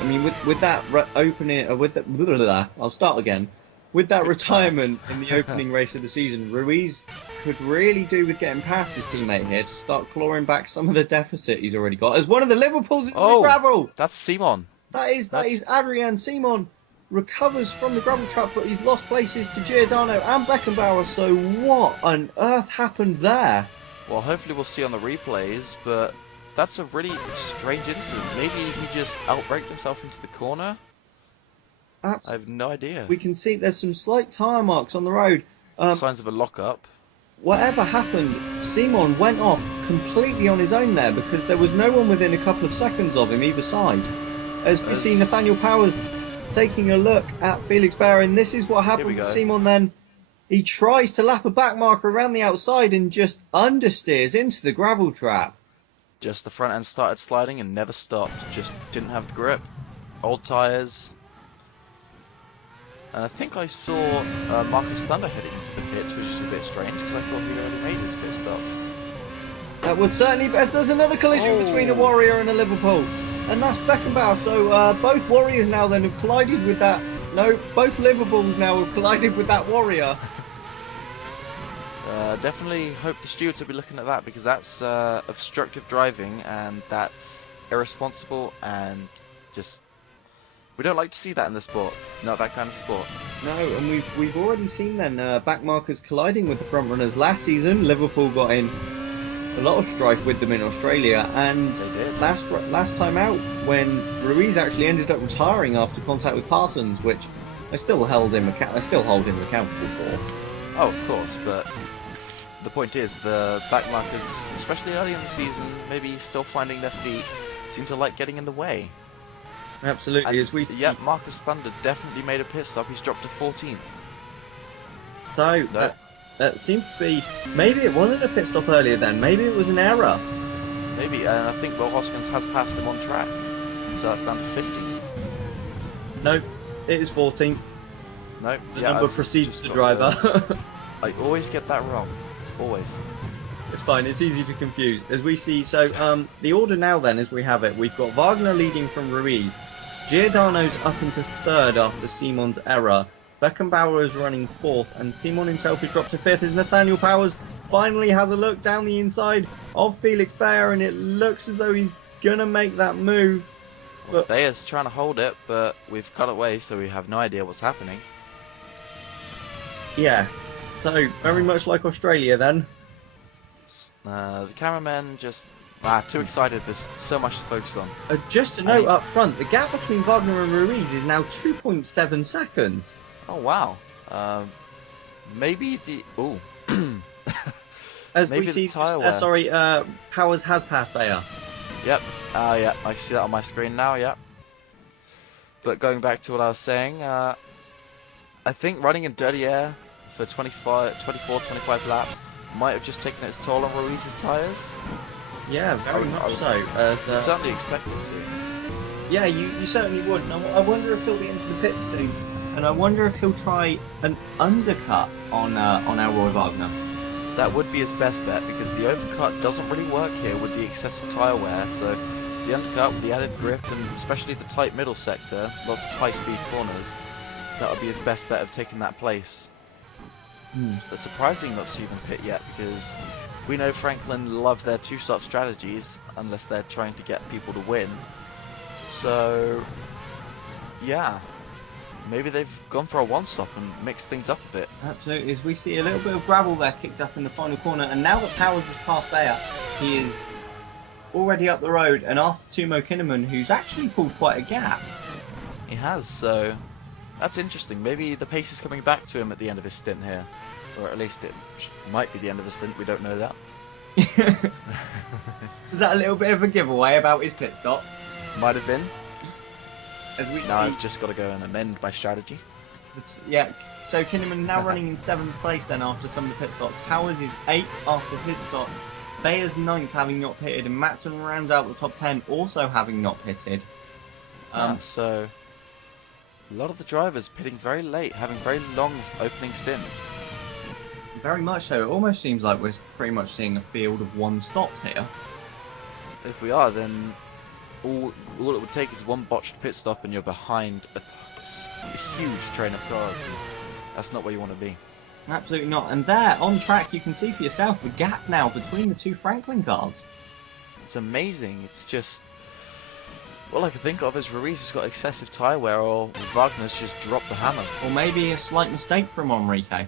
I mean, with that opening, with that, I'll start again. With that retirement in the opening race of the season, Ruiz could really do with getting past his teammate here to start clawing back some of the deficit he's already got. As one of the Liverpools is in the gravel. That's Simon. That is Adrian Simon. Recovers from the gravel trap, but he's lost places to Giordano and Beckenbauer. So what on earth happened there? Well, hopefully we'll see on the replays, but that's a really strange incident. Maybe he just outbraked himself into the corner. I have no idea. We can see there's some slight tyre marks on the road. Signs of a lock-up. Whatever happened, Simon went off completely on his own there because there was no one within a couple of seconds of him either side. As we see Nathaniel Powers taking a look at Felix Bayer, and this is what happened with Simon then. He tries to lap a back marker around the outside and just understeers into the gravel trap. Just the front end started sliding and never stopped. Just didn't have the grip. Old tyres. And I think I saw Marcus Thunder heading into the pits, which is a bit strange because I thought he'd already made his pit stop. That would certainly be. There's another collision between a Warrior and a Liverpool. And that's Beckenbauer. So both Warriors now then have collided with that. No, both Liverpools now have collided with that Warrior. Definitely hope the stewards will be looking at that because that's obstructive driving and that's irresponsible and just... We don't like to see that in the sport. It's not that kind of sport. No, and we've already seen then back markers colliding with the front runners. Last season, Liverpool got in a lot of strife with them in Australia, and last time out, when Ruiz actually ended up retiring after contact with Parsons, which I still hold him accountable for. Oh, of course, but the point is the back markers, especially early in the season, maybe still finding their feet, seem to like getting in the way. Absolutely, and, as we see. Yeah, Marcus Thunder definitely made a pit stop. He's dropped to 14th. So that seems to be. Maybe it wasn't a pit stop earlier then. Maybe it was an error. Maybe, and I think Will Hoskins has passed him on track, so that's down to 50. No, it is 14th. No, the number precedes the driver. I always get that wrong. Always. It's fine, it's easy to confuse. As we see, so the order now then, as we have it, we've got Wagner leading from Ruiz. Giordano's up into third after Simon's error. Beckenbauer is running fourth, and Simon himself is dropped to fifth as Nathaniel Powers finally has a look down the inside of Felix Bayer, and it looks as though he's going to make that move. Well, Bayer's trying to hold it, but we've cut away, so we have no idea what's happening. Yeah, so very much like Australia then. The cameramen just too excited. There's so much to focus on. Just a note up front: the gap between Wagner and Ruiz is now 2.7 seconds. Oh wow! Maybe the as maybe we see, Powers has passed Bayer. Yep. Yeah, I see that on my screen now. Yeah. But going back to what I was saying, I think running in dirty air for 24, 25 laps might have just taken its toll on Ruiz's tyres. Yeah, very much so. As, certainly expected to. Yeah, you certainly would. And I wonder if he'll be into the pits soon, and I wonder if he'll try an undercut on Elroy Wagner. That would be his best bet because the overcut doesn't really work here with the excessive tyre wear. So the undercut with the added grip and especially the tight middle sector, lots of high-speed corners, that would be his best bet of taking that place. But surprising not to see them pit yet because we know Franklin love their two-stop strategies unless they're trying to get people to win. So yeah, maybe they've gone for a one-stop and mixed things up a bit. Absolutely, as we see a little bit of gravel there kicked up in the final corner, and now that Powers has passed Bayer, he is already up the road, and after Timo Kinnaman, who's actually pulled quite a gap. He has, so that's interesting. Maybe the pace is coming back to him at the end of his stint here. Or at least it might be the end of the stint, we don't know that. Was that a little bit of a giveaway about his pit stop? Might have been. As we see, I've just got to go and amend my strategy. Yeah, so Kinnaman now running in 7th place then after some of the pit stops. Powers is 8th after his stop. Bayer's 9th having not pitted, and Matson rounds out the top 10 also having not pitted. So a lot of the drivers pitting very late, having very long opening stints. Very much so. It almost seems like we're pretty much seeing a field of one stops here. if we are, then all it would take is one botched pit stop and you're behind a huge train of cars. That's not where you want to be. Absolutely not. And there, on track, you can see for yourself the gap now between the two Franklin cars. It's amazing. It's just... all I can think of is Ruiz has got excessive tyre wear, or Wagner's just dropped the hammer. Or maybe a slight mistake from Enrique.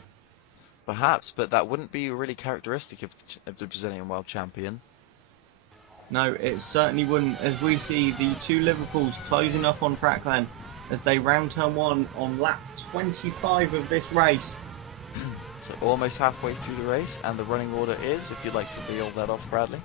Perhaps, but that wouldn't be really characteristic of the Brazilian world champion. No, it certainly wouldn't, as we see the two Liverpools closing up on track then, as they round turn 1 on lap 25 of this race. So almost halfway through the race, and the running order is, if you'd like to reel that off, Bradley.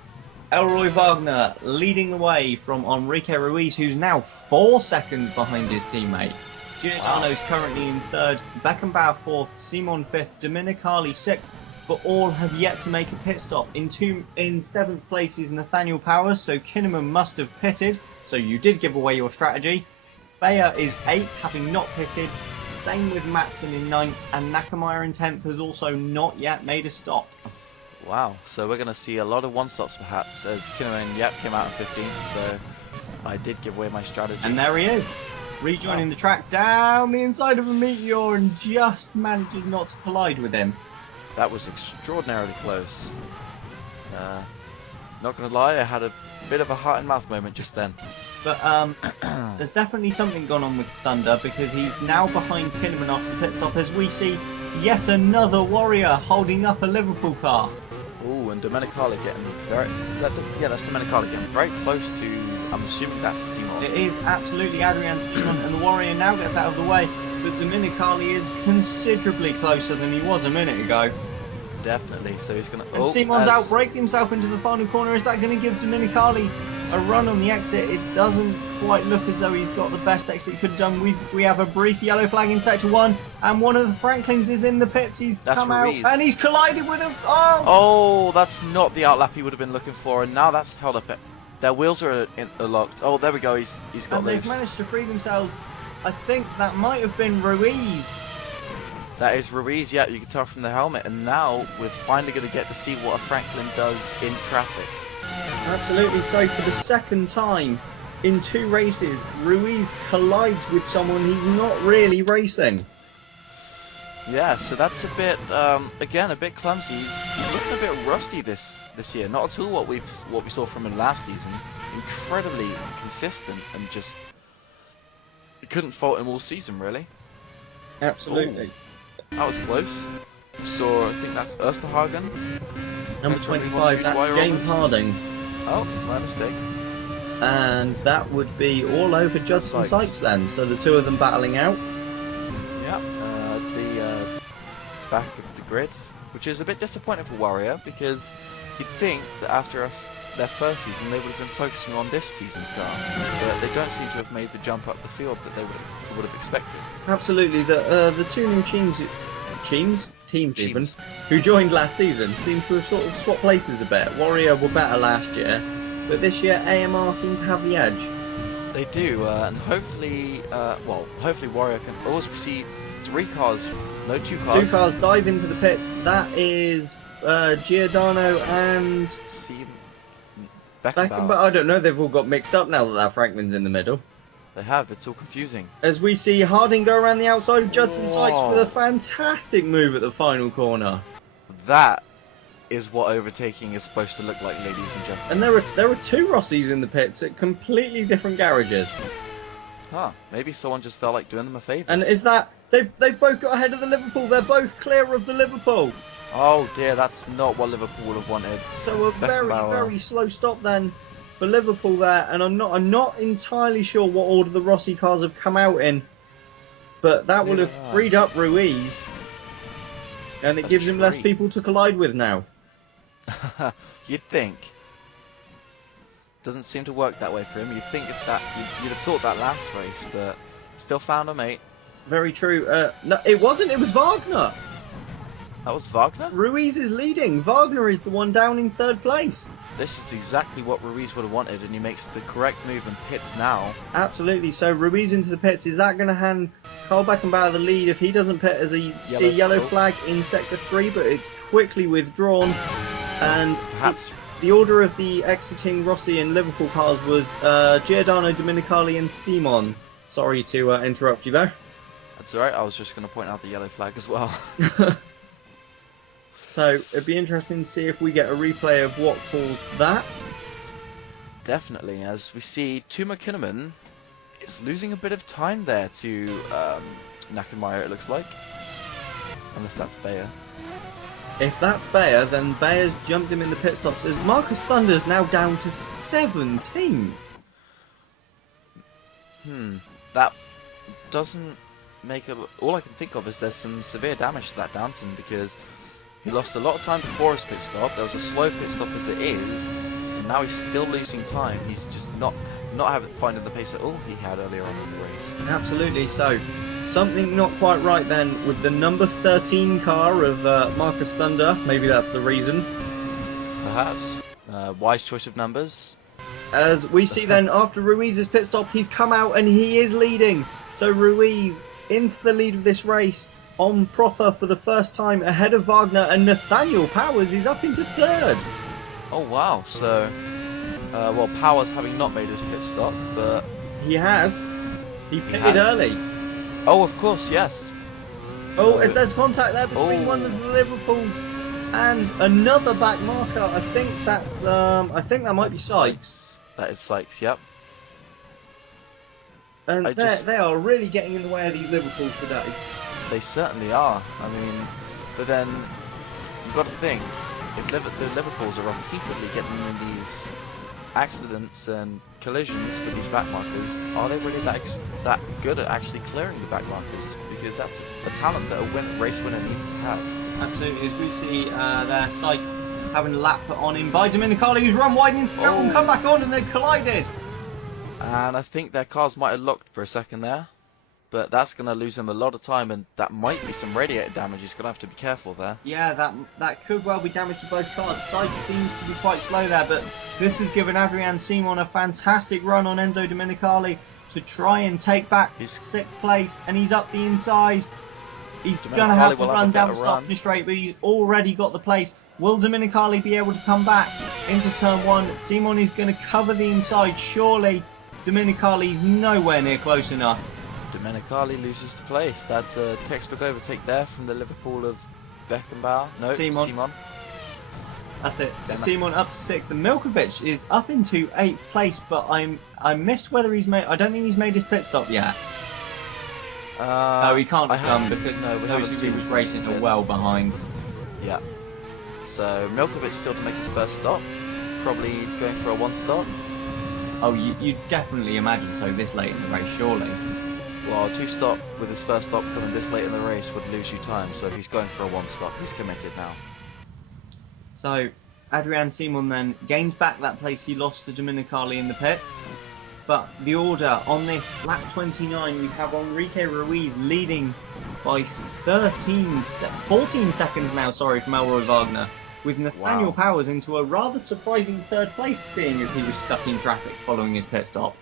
Elroy Wagner leading the way from Enrique Ruiz, who's now 4 seconds behind his teammate. Giordano's currently in 3rd, Beckenbauer 4th, Simon 5th, Dominicali 6th, but all have yet to make a pit stop. In 7th place is Nathaniel Powers, so Kinnaman must have pitted, so you did give away your strategy. Bayer is 8th, having not pitted. Same with Matson in 9th, and Nakameyer in 10th has also not yet made a stop. Wow, so we're going to see a lot of one-stops perhaps, as Kinnaman, came out in 15th, so I did give away my strategy. And there he is, rejoining the track down the inside of a Meteor and just manages not to collide with him. That was extraordinarily close. Not going to lie, I had a bit of a heart-and-mouth moment just then. But there's definitely something gone on with Thunder, because he's now behind Kinnaman after the pit stop, as we see yet another Warrior holding up a Liverpool car. Ooh, and Domenicali getting very... that's Domenicali getting very close to... I'm assuming that's Simon. It is absolutely Adrian Simon, and the Warrior now gets out of the way, but Domenicali is considerably closer than he was a minute ago. Definitely, so he's going to... And Simon's outbraked himself into the final corner. Is that going to give Domenicali a run on the exit? It doesn't quite look as though he's got the best exit he could have done. We have a brief yellow flag in sector 1, and one of the Franklins is in the pits. He's come Ruiz. out, and he's collided with him. Oh, that's not the outlap he would have been looking for, and now that's held up. Their wheels are locked. Oh, there we go. He's got and loose. they've managed to free themselves. I think that might have been Ruiz. That is Ruiz, yeah, you can tell from the helmet. And now we're finally going to get to see what a Franklin does in traffic. Absolutely. So for the second time in 2 races, Ruiz collides with someone he's not really racing. Yeah, so that's a bit, again, a bit clumsy. He's looking a bit rusty this year. Not at all what we saw from him last season. Incredibly consistent and just... you couldn't fault him all season, really. Absolutely. Ooh. That was close. So I think that's Osterhagen. Number 25, that's James Harding. Oh, my mistake. And that would be all over Judson Sykes then. So the two of them battling out. Yeah, the back of the grid, which is a bit disappointing for Warrior, because you'd think that after their first season they would have been focusing on this season's car, but they don't seem to have made the jump up the field that they would have expected. Absolutely, the two new teams even, who joined last season seem to have sort of swapped places a bit. Warrior were better last year, but this year AMR seem to have the edge. They do, and hopefully, hopefully Warrior can always see 3 cars, no 2 cars. 2 cars dive into the pits. That is Giordano and Beckenbauer. I don't know, they've all got mixed up now that Franklin's in the middle. They have, it's all confusing. As we see Harding go around the outside of Judson Sykes with a fantastic move at the final corner. That is what overtaking is supposed to look like, ladies and gentlemen. And there are 2 Rossies in the pits at completely different garages. Huh, maybe someone just felt like doing them a favour. And is that... They've both got ahead of the Liverpool. They're both clear of the Liverpool. Oh dear, that's not what Liverpool would have wanted. So a very, very slow stop then for Liverpool there, and I'm not entirely sure what order the Rossi cars have come out in, but that will have freed up Ruiz, and it gives him less people to collide with now. You'd think. Doesn't seem to work that way for him. You'd think if that you'd have thought that last race, but still found a mate. Very true. No, it wasn't. It was Wagner. That was Wagner? Ruiz is leading. Wagner is the one down in 3rd place. This is exactly what Ruiz would have wanted, and he makes the correct move and pits now. Absolutely. So Ruiz into the pits. Is that going to hand Carl Beckenbauer the lead if he doesn't pit? As you see a yellow flag in sector 3, but it's quickly withdrawn. And perhaps the order of the exiting Rossi and Liverpool cars was Giordano, Domenicali and Simon. Sorry to interrupt you there. That's alright, I was just going to point out the yellow flag as well. So it'd be interesting to see if we get a replay of what caused that. Definitely, as we see Tuma Kinnaman is losing a bit of time there to Nakamura, it looks like. Unless that's Bayer. If that's Bayer, then Bayer's jumped him in the pit stops as Marcus Thunder's now down to 17th. That doesn't make a... All I can think of is there's some severe damage to that Downton, because he lost a lot of time before his pit stop. There was a slow pit stop as it is, and now he's still losing time. He's just not finding the pace at all he had earlier on in the race. Absolutely. So something not quite right then with the number 13 car of Marcus Thunder. Maybe that's the reason. Perhaps. Wise choice of numbers. As we see then, after Ruiz's pit stop, he's come out and he is leading. So Ruiz into the lead of this race on proper for the first time, ahead of Wagner, and Nathaniel Powers is up into third. Oh wow, so well, Powers having not made his pit stop, but he has. He pitted early. Oh, of course, yes. Oh, So... as there's contact there between one of the Liverpools and another back marker. I think that's I think that might be Sykes. That is Sykes, yep. And they are really getting in the way of these Liverpools today. They certainly are. I mean, but then you've got to think, if the Liverpools are repeatedly getting in these accidents and collisions with these back markers, are they really that good at actually clearing the back markers? Because that's a talent that a race winner needs to have. Absolutely, as we see there, Sykes having a lap put on him by Domenicali, who's run wide into the gravel and come back on, and they've collided. And I think their cars might have locked for a second there, but that's going to lose him a lot of time, and that might be some radiator damage. He's going to have to be careful there. Yeah, that could well be damage to both cars. Sykes seems to be quite slow there, but this has given Adrian Simon a fantastic run on Enzo Domenicali to try and take back 6th place, and he's up the inside. He's going to have to run down the start finish straight, but he's already got the place. Will Domenicali be able to come back into turn 1? Simon is going to cover the inside, surely. Domenicali's nowhere near close enough. Domenicali loses the place. That's a textbook overtake there from the Liverpool of Beckenbauer. No, Simon. That's it. So Simon up to 6th. And Milkovic is up into 8th place, but I missed whether he's made... I don't think he's made his pit stop yet. No, he can't have done because those who he was racing are well behind. Yeah. So Milkovic still to make his first stop. Probably going for a 1-stop. Oh, you definitely imagine so this late in the race, surely. Well, a 2-stop with his first stop coming this late in the race would lose you time, so if he's going for a 1-stop, he's committed now. So, Adrian Simon then gains back that place he lost to Domenicali in the pits. But the order on this lap 29, we have Enrique Ruiz leading by 14 seconds now, from Elroy Wagner, with Nathaniel Powers into a rather surprising 3rd place, seeing as he was stuck in traffic following his pit stop.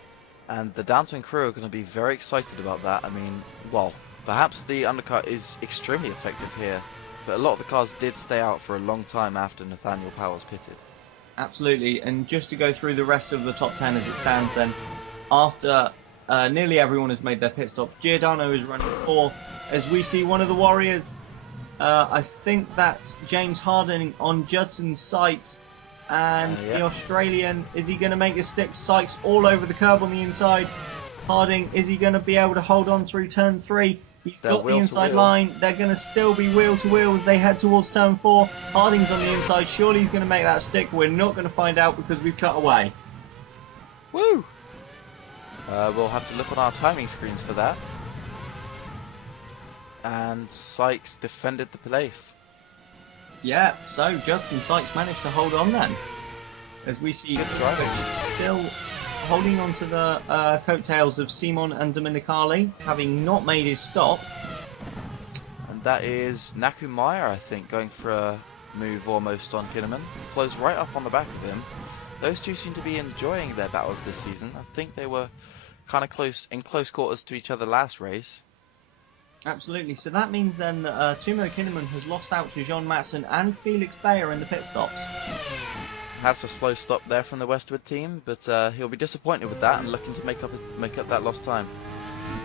And the Downton crew are going to be very excited about that. I mean, well, perhaps the undercut is extremely effective here, but a lot of the cars did stay out for a long time after Nathaniel Powers pitted. Absolutely, and just to go through the rest of the top 10 as it stands then, after nearly everyone has made their pit stops, Giordano is running 4th, as we see one of the Warriors, I think that's James Harding on Judson Sykes, and the Australian, is he going to make the stick? Sykes all over the curb on the inside. Harding, is he going to be able to hold on through turn 3? He's got the inside line. They're going to still be wheel to wheel as they head towards turn 4. Harding's on the inside. Surely he's going to make that stick. We're not going to find out because we've cut away. Woo! We'll have to look on our timing screens for that. And Sykes defended the place. Yeah, so Judson Sykes managed to hold on then. As we see Kovic still holding on to the coattails of Simon and Domenicali, having not made his stop. And that is Nakumaya, I think, going for a move almost on Kinnaman. Close right up on the back of him. Those two seem to be enjoying their battles this season. I think they were kind of in close quarters to each other last race. Absolutely. So that means then that Timo Kinnaman has lost out to Jean Matson and Felix Bayer in the pit stops. Has a slow stop there from the Westwood team, but he'll be disappointed with that and looking to make up that lost time.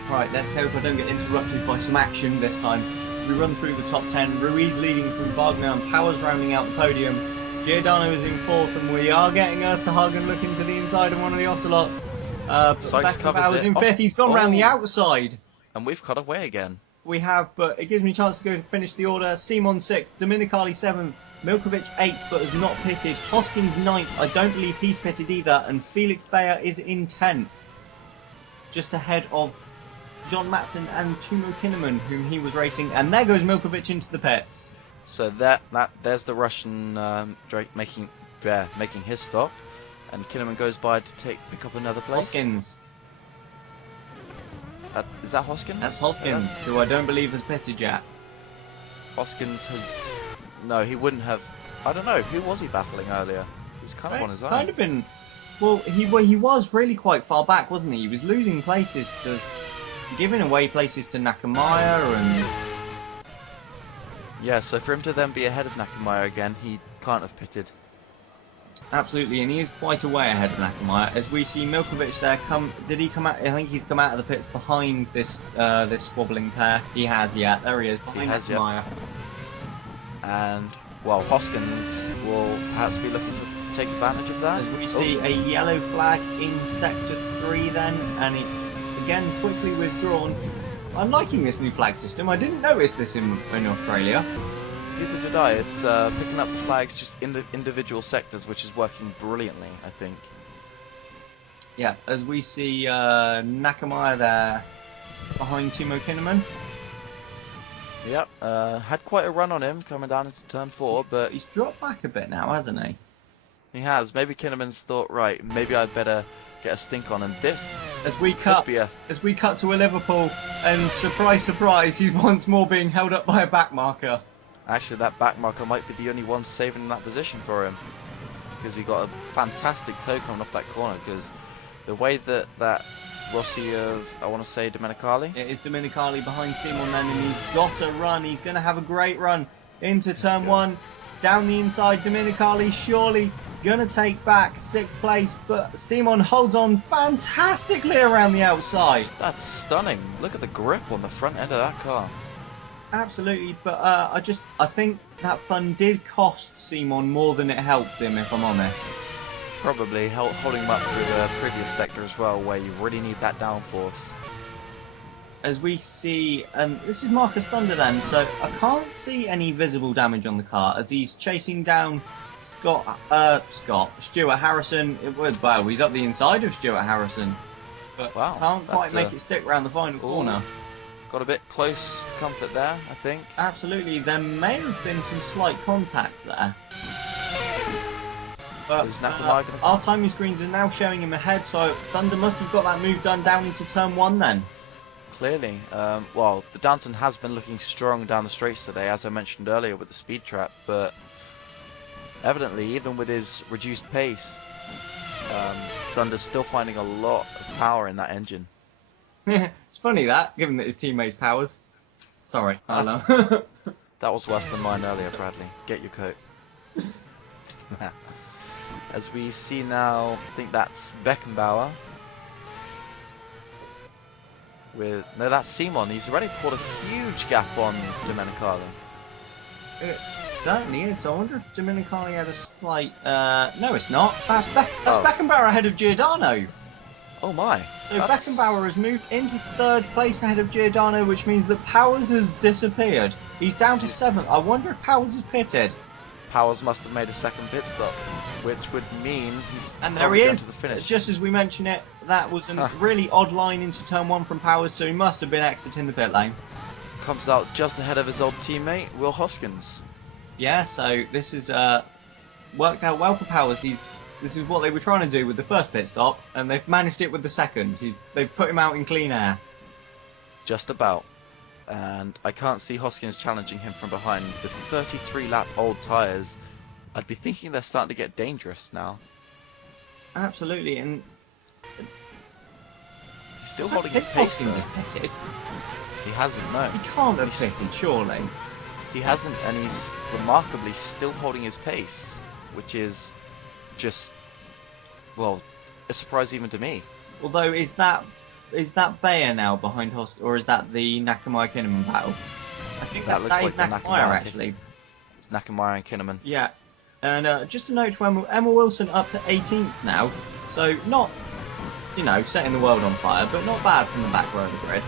Right, let's hope I don't get interrupted by some action this time. We run through the top 10, Ruiz leading from Wagner and Powers rounding out the podium. Giordano is in 4th and we are getting Hagen looking to the inside of one of the Ocelots. Beckenbauer's in 5th, he's gone round the outside. And we've cut away again. We have, but it gives me a chance to go finish the order. Simon 6th, Dominicali 7th, Milkovic 8th but has not pitted, Hoskins 9th, I don't believe he's pitted either, and Felix Bayer is in 10th. Just ahead of John Matson and Timo Kinnaman, whom he was racing, and there goes Milkovic into the pits. So there's the Russian Drake making his stop, and Kinnaman goes by to pick up another place. Hoskins. Is that Hoskins? That's Hoskins, who I don't believe has pitted yet. Hoskins has... No, he wouldn't have... I don't know, who was he battling earlier? He was kind of on his own. Kind of been... Well, he was really quite far back, wasn't he? He was losing places to... Giving away places to Nakamaya and... Yeah, so for him to then be ahead of Nakamaya again, he can't have pitted. Absolutely, and he is quite a way ahead of Nakamaya. As we see Milkovic there did he come out? I think he's come out of the pits behind this this squabbling pair. He has, yeah. There he is, behind Nakamaya. And, well, Hoskins will perhaps be looking to take advantage of that. As we see a yellow flag in Sector 3 then, and it's again quickly withdrawn. I'm liking this new flag system. I didn't notice this in Australia. Neither did I. It's picking up the flags just in the individual sectors, which is working brilliantly, I think. Yeah, as we see Nakamaya there behind Timo Kinnaman. Yep, had quite a run on him coming down into turn 4, but... He's dropped back a bit now, hasn't he? He has. Maybe Kinnaman's thought, right, maybe I'd better get a stink on, and this as we cut to a Liverpool, and surprise, surprise, he's once more being held up by a back marker. Actually, that back marker might be the only one saving that position for him, because he got a fantastic toe coming off that corner. Because the way that Rossi of, I want to say, Domenicali. It is Domenicali behind Simon then, and he's got a run. He's going to have a great run into turn 1, down the inside. Domenicali surely going to take back 6th place, but Simon holds on fantastically around the outside. That's stunning. Look at the grip on the front end of that car. Absolutely, but I think that fun did cost Simon more than it helped him, if I'm honest. Probably holding him up through the previous sector as well, where you really need that downforce. As we see, and this is Marcus Thunder then, so I can't see any visible damage on the car as he's chasing down Stuart Harrison. Well, he's up the inside of Stuart Harrison, but can't quite make it stick around the final corner. Got a bit close comfort there, I think. Absolutely, there may have been some slight contact there. But our timing screens are now showing him ahead, so Thunder must have got that move done down into turn 1 then. Clearly. Well, the Downton has been looking strong down the straights today, as I mentioned earlier with the speed trap, but evidently, even with his reduced pace, Thunder's still finding a lot of power in that engine. It's funny that, given that his teammates' powers. Sorry, Arlo. That was worse than mine earlier, Bradley. Get your coat. As we see now, I think that's Beckenbauer. No, that's Simon. He's already put a huge gap on Domenicali. It certainly is. So I wonder if Domenicali had a slight... no, it's not. That's Beckenbauer ahead of Giordano. Oh my. So Beckenbauer has moved into 3rd place ahead of Giordano, which means that Powers has disappeared. He's down to 7th. I wonder if Powers has pitted. Powers must have made a second pit stop, which would mean he's and there he is. To the finish. Just as we mentioned it, that was a really odd line into turn 1 from Powers, so he must have been exiting the pit lane. Comes out just ahead of his old teammate, Will Hoskins. Yeah, so this has worked out well for Powers. This is what they were trying to do with the first pit stop, and they've managed it with the second. They've put him out in clean air. Just about. And I can't see Hoskins challenging him from behind. With 33-lap-old tyres, I'd be thinking they're starting to get dangerous now. Absolutely, and... He's still holding his pace, Hoskins has pitted. He hasn't, no. He can't have pitted, surely. He hasn't, and he's remarkably still holding his pace, which is just, well, a surprise even to me. Although, is that Bayer now behind or is that the Nakamura Kinnaman battle? I think that is like Nakamura actually. It's Nakamura and Kinnaman. Yeah. And just a note to Emma Wilson up to 18th now, so not, setting the world on fire, but not bad from the back row of the grid.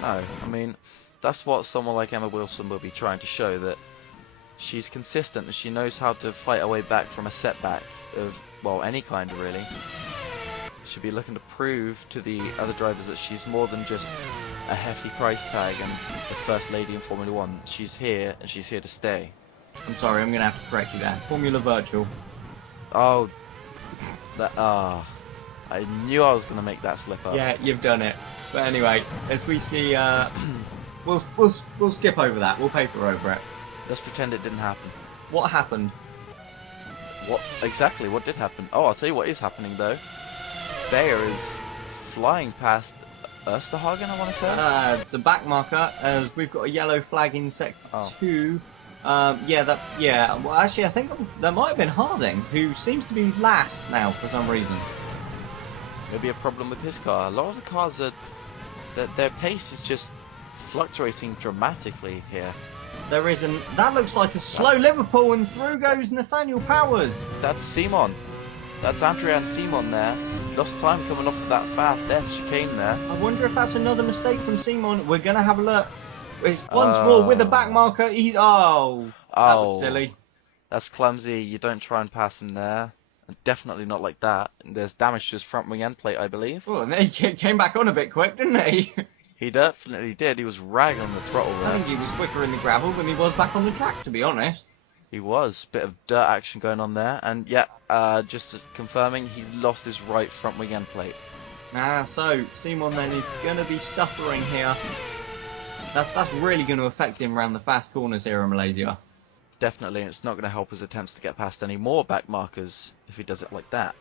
No, I mean, that's what someone like Emma Wilson will be trying to show, that she's consistent and she knows how to fight her way back from a setback of, well, any kind really. She'll be looking to prove to the other drivers that she's more than just a hefty price tag and the first lady in Formula 1. She's here and she's here to stay. I'm sorry, I'm going to have to correct you there. Formula Virtual. Oh, I knew I was going to make that slip up. Yeah, you've done it. But anyway, as we see, we'll skip over that. We'll paper over it. Let's pretend it didn't happen. What happened? What exactly? What did happen? Oh, I'll tell you what is happening though. Bayer is flying past Osterhagen, I want to say. It's a back marker as we've got a yellow flag in sector 2. Well, actually, I think that might have been Harding, who seems to be last now for some reason. Maybe a problem with his car. A lot of the cars are, their pace is just fluctuating dramatically here. There isn't. That looks like a slow Liverpool, and through goes Nathaniel Powers. That's Simon. That's Andrea and Simon there. Lost time coming off of that fast S chicane there. I wonder if that's another mistake from Simon. We're going to have a look. It's once more with a back marker. That was silly. That's clumsy. You don't try and pass him there. Definitely not like that. There's damage to his front wing end plate, I believe. Oh, and he came back on a bit quick, didn't he? He definitely did. He was ragging on the throttle there. I think he was quicker in the gravel than he was back on the track, to be honest. He was. Bit of dirt action going on there. And yeah, just confirming, he's lost his right front wing end plate. So Simon then is going to be suffering here. That's really going to affect him around the fast corners here in Malaysia. Definitely, it's not going to help his attempts to get past any more back markers if he does it like that.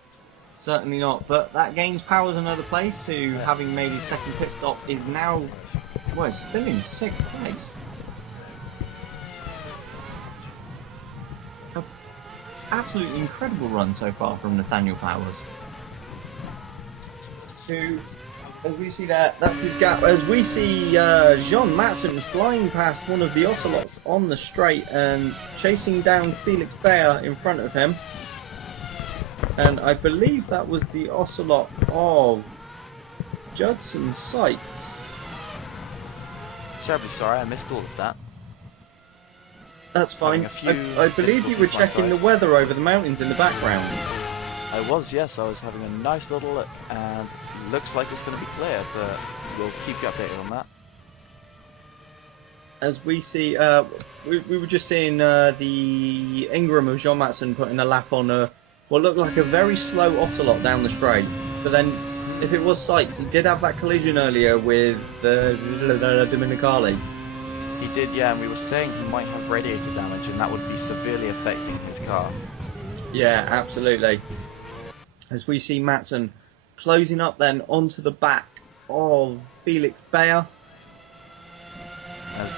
Certainly not, but that gains Powers another place, who, having made his second pit stop, is now, well, still in 6th place. An absolutely incredible run so far from Nathaniel Powers. Who, as we see that's his gap. As we see Jean Matson flying past one of the Ocelots on the straight and chasing down Felix Bayer in front of him. And I believe that was the Ocelot of Judson Sykes. Terribly sorry, I missed all of that. That's fine. I believe you were checking the weather over the mountains in the background. I was, yes. I was having a nice little look, and looks like it's going to be clear, but we'll keep you updated on that. As we see, we were just seeing the Ingram of Jean Matson putting a lap on what looked like a very slow Ocelot down the straight. But then, if it was Sykes, he did have that collision earlier with Dominicali. He did, yeah, and we were saying he might have radiator damage, and that would be severely affecting his car. Yeah, absolutely. As we see Matson closing up then onto the back of Felix Bayer. As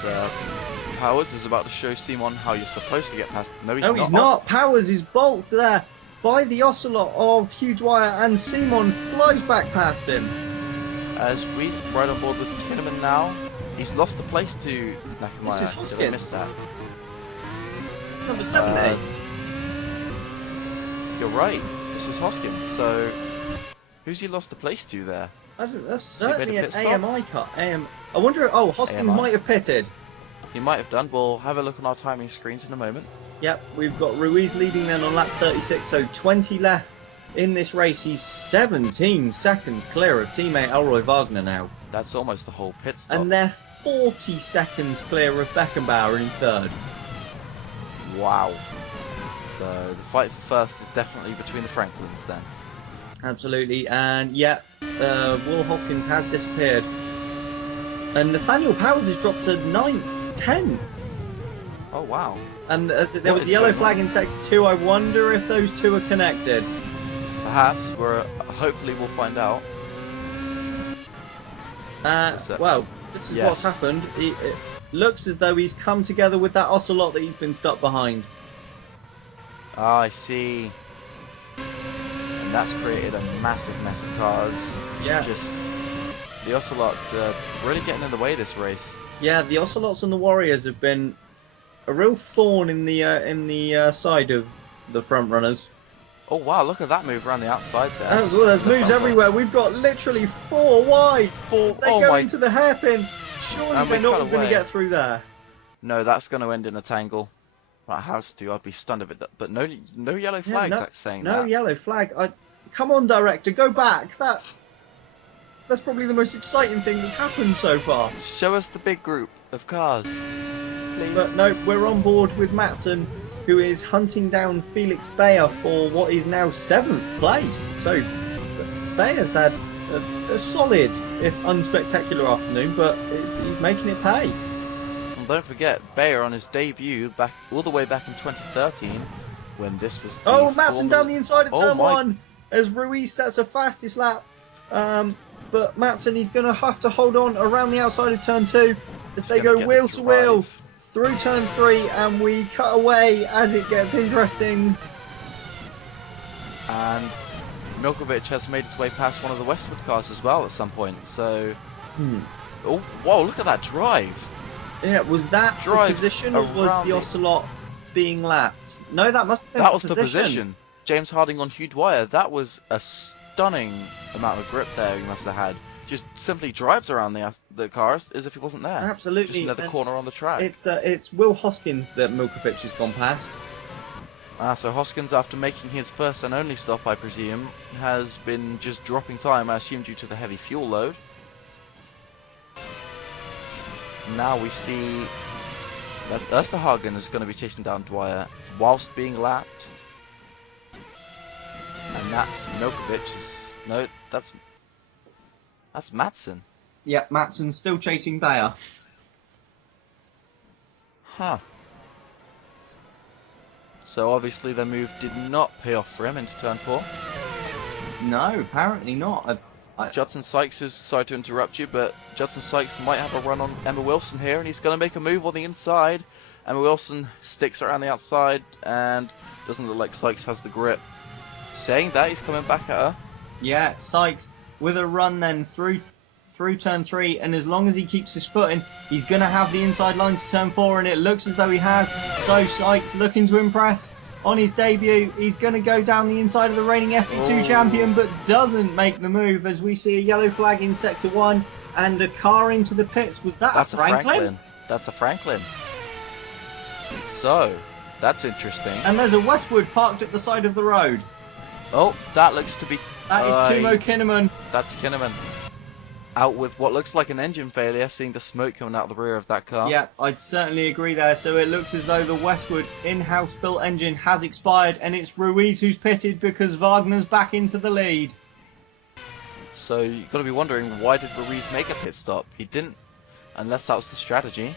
Powers is about to show Simon how you're supposed to get past. No, he's not. Powers is balked there by the Ocelot of Hugh Dwyer, and Simon flies back past him. As we ride on board with Kinnaman now, he's lost the place to Nakamura. This is Hoskins. I missed that. It's number 70. You're right. This is Hoskins. So, who's he lost the place to there? That's certainly an AMI cut. I wonder. Oh, Hoskins might have pitted. He might have done. We'll have a look on our timing screens in a moment. Yep, we've got Ruiz leading then on lap 36, so 20 left in this race. He's 17 seconds clear of teammate Elroy Wagner now. That's almost the whole pit stop. And they're 40 seconds clear of Beckenbauer in third. Wow. So the fight for first is definitely between the Franklins then. Absolutely, and yeah, Will Hoskins has disappeared. And Nathaniel Powers has dropped to 9th, 10th. Oh wow. And there was a yellow flag in sector 2. I wonder if those two are connected. Perhaps. Hopefully we'll find out. Well, this is what's happened. It looks as though he's come together with that Ocelot that he's been stuck behind. Ah, I see. and that's created a massive mess of cars. Yeah. Just the Ocelots really getting in the way of this race. Yeah, the Ocelots and the Warriors have been a real thorn in the side of the front runners. Oh wow, look at that move around the outside there. Oh, well, there's moves everywhere. We've got literally 4 wide. As they go into the hairpin. Surely they're not going to get through there. No, that's going to end in a tangle. Right, how's to? I'd be stunned if it. But no yellow flags saying that. No yellow flag. Come on, director, go back. That's probably the most exciting thing that's happened so far. Show us the big group of cars, please. But no, we're on board with Matson, who is hunting down Felix Bayer for what is now 7th place. So Bayer's had a solid, if unspectacular, afternoon, but he's making it pay. And don't forget, Bayer on his debut back all the way back in 2013, when this was. Oh, Matson down the inside of turn 1 as Ruiz sets a fastest lap. But Matson, he's going to have to hold on around the outside of turn 2 as they go wheel to wheel through turn 3, and we cut away as it gets interesting. And Milkovic has made his way past one of the Westwood cars as well at some point. So, oh, whoa! Look at that drive. Yeah, was that the position, or was the Ocelot being lapped? No, that must have been the position. James Harding on Hugh Dwyer. That was a stunning amount of grip there he must have had. Just simply drives around the cars as if he wasn't there. Absolutely. Just another corner on the track. It's Will Hoskins that Milkovic has gone past. So Hoskins, after making his first and only stop, I presume, has been just dropping time, I assume due to the heavy fuel load. Now we see that Osterhagen is going to be chasing down Dwyer whilst being lapped. And that's Milkovic's. No, that's Matson. Yeah, Matson's still chasing Bayer. Huh. So obviously the move did not pay off for him into turn 4. No, apparently not. Judson Sykes is sorry to interrupt you, but Judson Sykes might have a run on Emma Wilson here, and he's going to make a move on the inside. Emma Wilson sticks around the outside, and doesn't look like Sykes has the grip. Saying that, he's coming back at her. Yeah, Sykes with a run then through turn 3, and as long as he keeps his foot in, he's going to have the inside line to turn 4, and it looks as though he has. So Sykes looking to impress on his debut. He's going to go down the inside of the reigning FP2 champion, but doesn't make the move as we see a yellow flag in sector 1 and a car into the pits. Was that a Franklin? That's a Franklin. So, that's interesting. And there's a Westwood parked at the side of the road. Oh, that looks to be... That is Timo Kinnaman. That's Kinnaman. Out with what looks like an engine failure, seeing the smoke coming out of the rear of that car. Yeah, I'd certainly agree there. So it looks as though the Westwood in-house built engine has expired, and it's Ruiz who's pitted because Wagner's back into the lead. So you've got to be wondering, why did Ruiz make a pit stop? He didn't, unless that was the strategy.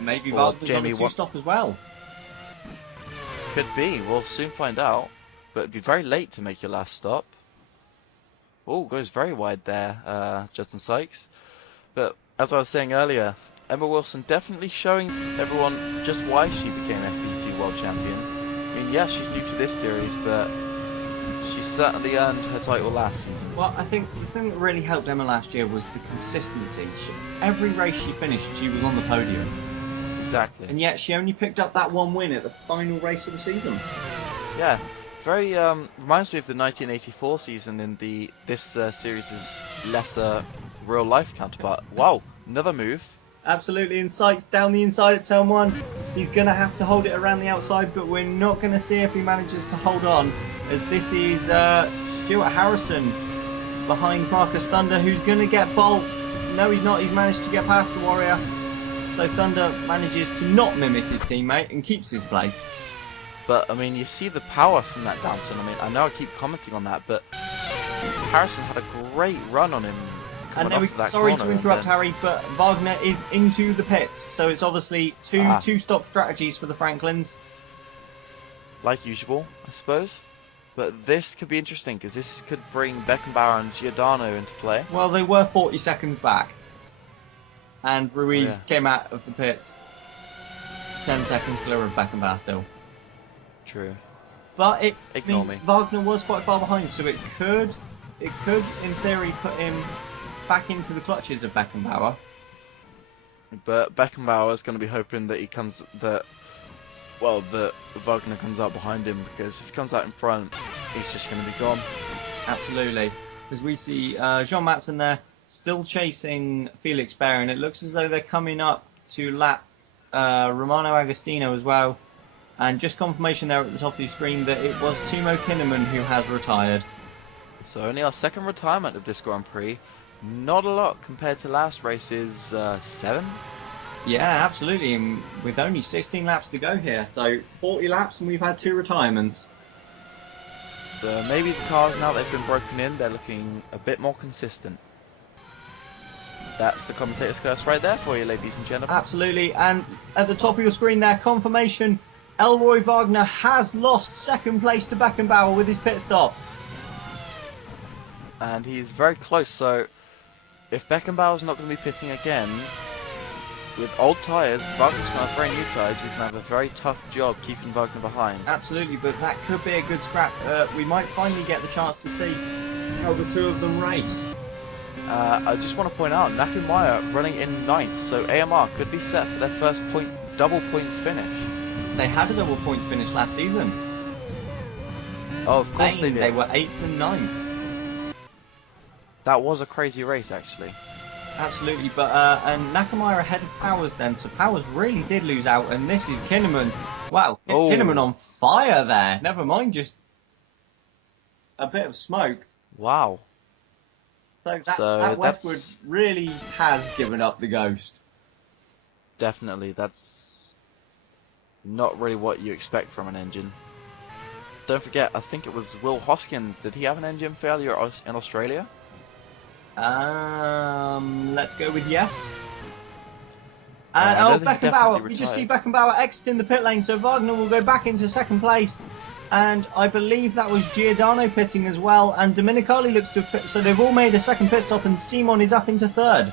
Maybe Wagner's on a 2-stop as well. Could be. We'll soon find out. But it'd be very late to make your last stop. Oh, goes very wide there, Judson Sykes. But as I was saying earlier, Emma Wilson definitely showing everyone just why she became FP2 World Champion. I mean, yeah, she's new to this series, but she certainly earned her title last season. Well, I think the thing that really helped Emma last year was the consistency. Every race she finished, she was on the podium. Exactly. And yet she only picked up that one win at the final race of the season. Yeah. Very reminds me of the 1984 season in this series' lesser real life counterpart. Wow, another move. Absolutely, and Sykes down the inside at turn 1. He's going to have to hold it around the outside, but we're not going to see if he manages to hold on, as this is Stuart Harrison behind Marcus Thunder, who's going to get bolted. No, he's not. He's managed to get past the Warrior. So Thunder manages to not mimic his teammate and keeps his place. But, I mean, you see the power from that downturn. I mean, I know I keep commenting on that, but Harrison had a great run on him. And then sorry to interrupt, Harry, but Wagner is into the pits, so it's obviously two-stop strategies for the Franklins. Like usual, I suppose. But this could be interesting, because this could bring Beckenbauer and Giordano into play. Well, they were 40 seconds back. And Ruiz came out of the pits 10 seconds clear of Beckenbauer still. True. But Ignore me. Wagner was quite far behind, so it could in theory put him back into the clutches of Beckenbauer. But Beckenbauer is going to be hoping that that Wagner comes out behind him, because if he comes out in front, he's just going to be gone. Absolutely. Because we see Jean Matson there still chasing Felix Bayer, and it looks as though they're coming up to lap Romano Agostino as well. And just confirmation there at the top of the screen that it was Timo Kinnaman who has retired. So only our second retirement of this Grand Prix. Not a lot compared to last race's 7. Yeah, absolutely. And with only 16 laps to go here, so 40 laps and we've had 2 retirements. So maybe the cars, now they've been broken in, they're looking a bit more consistent. That's the commentator's curse right there for you, ladies and gentlemen. Absolutely. And at the top of your screen there, confirmation. Elroy Wagner has lost second place to Beckenbauer with his pit stop. And he's very close, so if Beckenbauer's not going to be pitting again, with old tyres, Wagner's going to have very new tyres, he's going to have a very tough job keeping Wagner behind. Absolutely, but that could be a good scrap. We might finally get the chance to see how the two of them race. I just want to point out, Nakamura running in 9th, so AMR could be set for their first double points finish. They had a double points finish last season. Oh, of course they did. They were 8th and 9th. That was a crazy race, actually. Absolutely, but and Nakamura ahead of Powers then, so Powers really did lose out, and this is Kinnaman. Wow, Kinnaman on fire there. Never mind, just a bit of smoke. Wow. So that Westwood really has given up the ghost. Definitely, that's not really what you expect from an engine. Don't forget, I think it was Will Hoskins. Did he have an engine failure in Australia? Let's go with yes. And Beckenbauer, we just see Beckenbauer exiting the pit lane, so Wagner will go back into second place. And I believe that was Giordano pitting as well, and Dominicali looks to have pit, so they've all made a second pit stop, and Simon is up into third.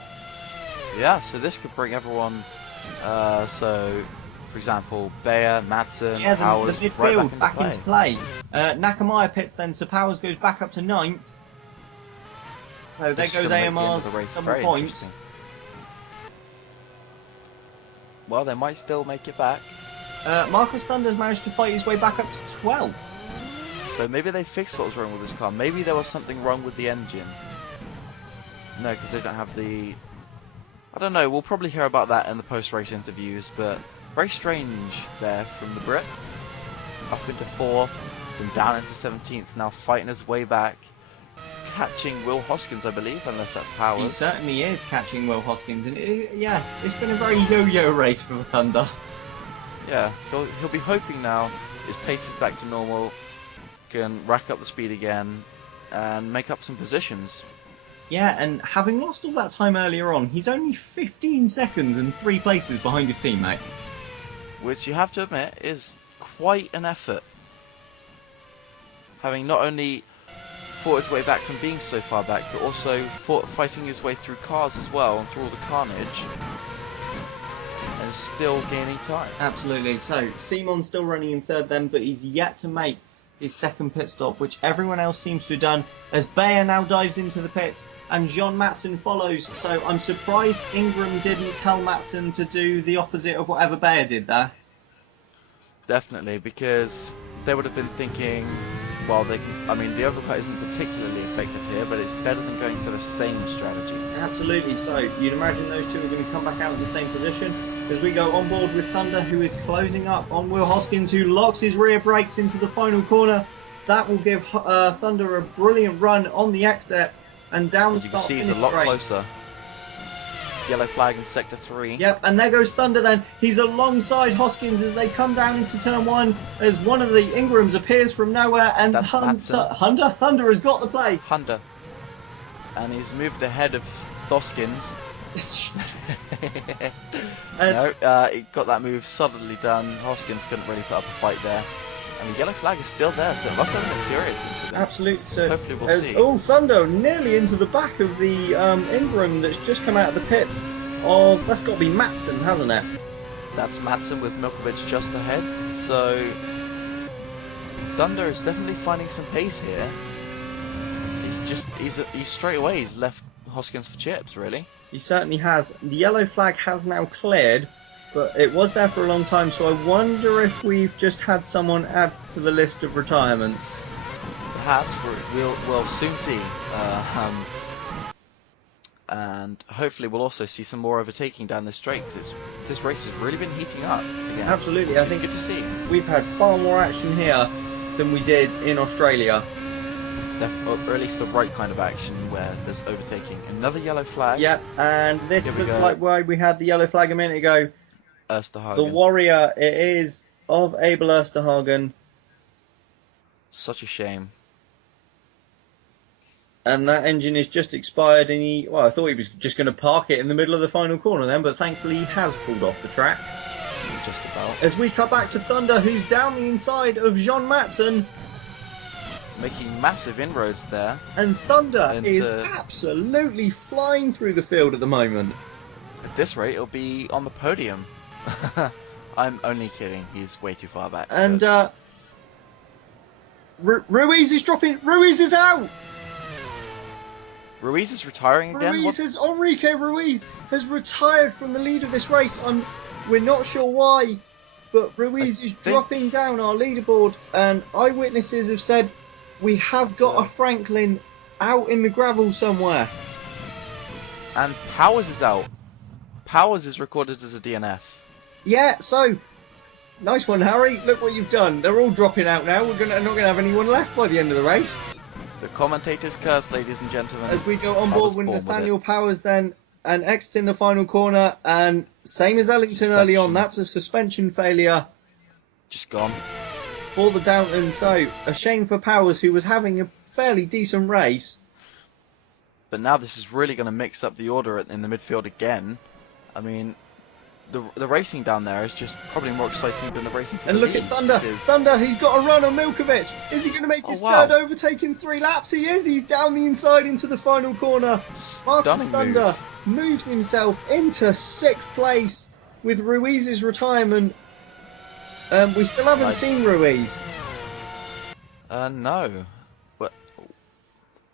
Yeah, so this could bring everyone, so for example, Bayer, Madsen, Powers, the midfield right back into play. Nakamura pits then, so Powers goes back up to 9th. So there goes AMR's double points. Well, they might still make it back. Marcus Thunder's managed to fight his way back up to 12th. So maybe they fixed what was wrong with this car. Maybe there was something wrong with the engine. No, because they don't have the... I don't know, we'll probably hear about that in the post-race interviews, but very strange there from the Brit. Up into 4th, then down into 17th, now fighting his way back. Catching Will Hoskins, I believe, unless that's Powers. He certainly is catching Will Hoskins, and it's been a very yo-yo race for Thunder. Yeah, he'll be hoping now his pace is back to normal, can rack up the speed again, and make up some positions. Yeah, and having lost all that time earlier on, he's only 15 seconds and 3 places behind his teammate. Which you have to admit is quite an effort. Having not only fought his way back from being so far back, but also fighting his way through cars as well, and through all the carnage, and still gaining time. Absolutely. So Simon's still running in third then, but he's yet to make his second pit stop, which everyone else seems to have done, as Bayer now dives into the pits and Jean Matson follows. So I'm surprised Ingram didn't tell Matson to do the opposite of whatever Bayer did there. Definitely, because they would have been thinking, well, the overcut isn't particularly effective here, but it's better than going for the same strategy. Absolutely. So you'd imagine those two are going to come back out in the same position, as we go on board with Thunder, who is closing up on Will Hoskins, who locks his rear brakes into the final corner. That will give Thunder a brilliant run on the exit, and down the start finish straight. He's a lot closer. Yellow flag in sector 3. Yep, and there goes Thunder then. He's alongside Hoskins as they come down into turn 1, as one of the Ingrams appears from nowhere, and Thunder has got the place. Thunder. And he's moved ahead of Hoskins. No, he got that move solidly done. Hoskins couldn't really put up a fight there. And the yellow flag is still there, so it must have been a serious incident. Absolutely. So hopefully we'll see. Oh, Thunder nearly into the back of the Ingram that's just come out of the pits. Oh, that's got to be Matson, hasn't it? That's Matson with Milkovic just ahead. So Thunder is definitely finding some pace here. He's straight away, he's left Hoskins for chips, really. He certainly has. The yellow flag has now cleared, but it was there for a long time, so I wonder if we've just had someone add to the list of retirements. Perhaps we'll soon see. And hopefully we'll also see some more overtaking down this straight, because this race has really been heating up again. Absolutely, I think good to see. We've had far more action here than we did in Australia. Or at least the right kind of action where there's overtaking. Another yellow flag. Yep, and this looks like why we had the yellow flag a minute ago. Osterhagen. The Warrior, it is of Abel Osterhagen. Such a shame. And that engine is just expired, and I thought he was just going to park it in the middle of the final corner then, but thankfully he has pulled off the track. Just about. As we cut back to Thunder, who's down the inside of Jean Matson. Making massive inroads there. And Thunder is absolutely flying through the field at the moment. At this rate, it'll be on the podium. I'm only kidding. He's way too far back. And Ruiz is dropping. Ruiz is out. Ruiz is retiring again? Enrique Ruiz has retired from the lead of this race. We're not sure why, but Ruiz is dropping down our leaderboard, and eyewitnesses have said we have got a Franklin out in the gravel somewhere. And Powers is out. Powers is recorded as a DNF. Yeah, so nice one, Harry. Look what you've done. They're all dropping out now. We're not going to have anyone left by the end of the race. The commentator's curse, ladies and gentlemen. As we go on board with Nathaniel Powers then, and exiting the final corner, and same as Ellington early on, that's a suspension failure. Just gone. For the Downton, so a shame for Powers, who was having a fairly decent race. But now this is really going to mix up the order in the midfield again. I mean, the racing down there is just probably more exciting than the racing for and the look lead, at Thunder. Thunder, he's got a run on Milkovic. Is he going to make his third overtake in 3 laps? He is. He's down the inside into the final corner. Marcus Thunder moves himself into 6th place with Ruiz's retirement. We still haven't seen Ruiz. No. But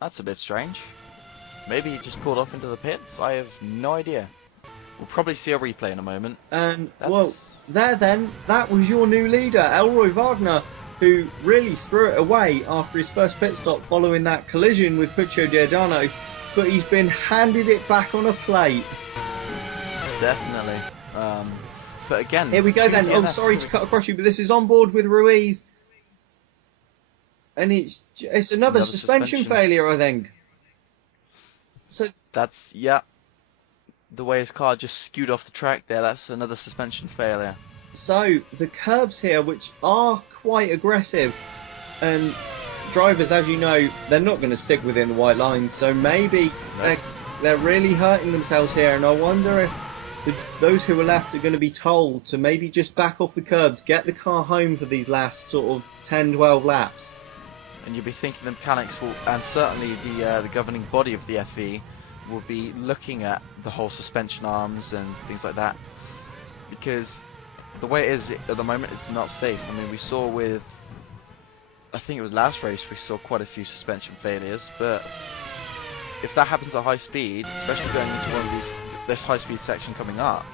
that's a bit strange. Maybe he just pulled off into the pits. I have no idea. We'll probably see a replay in a moment. And, well, there then, that was your new leader, Elroy Wagner, who really threw it away after his first pit stop following that collision with Puccio Giordano, but he's been handed it back on a plate. Definitely. But again... Here we go then. Oh, sorry to cut across you, but this is on board with Ruiz. And it's another suspension failure, I think. So that's, yeah. The way his car just skewed off the track there, that's another suspension failure. So, the curbs here, which are quite aggressive, and drivers, as you know, they're not going to stick within the white lines, so maybe they're really hurting themselves here, and I wonder if those who are left are going to be told to maybe just back off the curbs, get the car home for these last sort of 10-12 laps. And you'll be thinking the mechanics will, and certainly the governing body of the FE, will be looking at the whole suspension arms and things like that, because the way it is at the moment, it's not safe. I mean, we saw with, I think it was last race, we saw quite a few suspension failures, but if that happens at high speed, especially going into this high speed section coming up,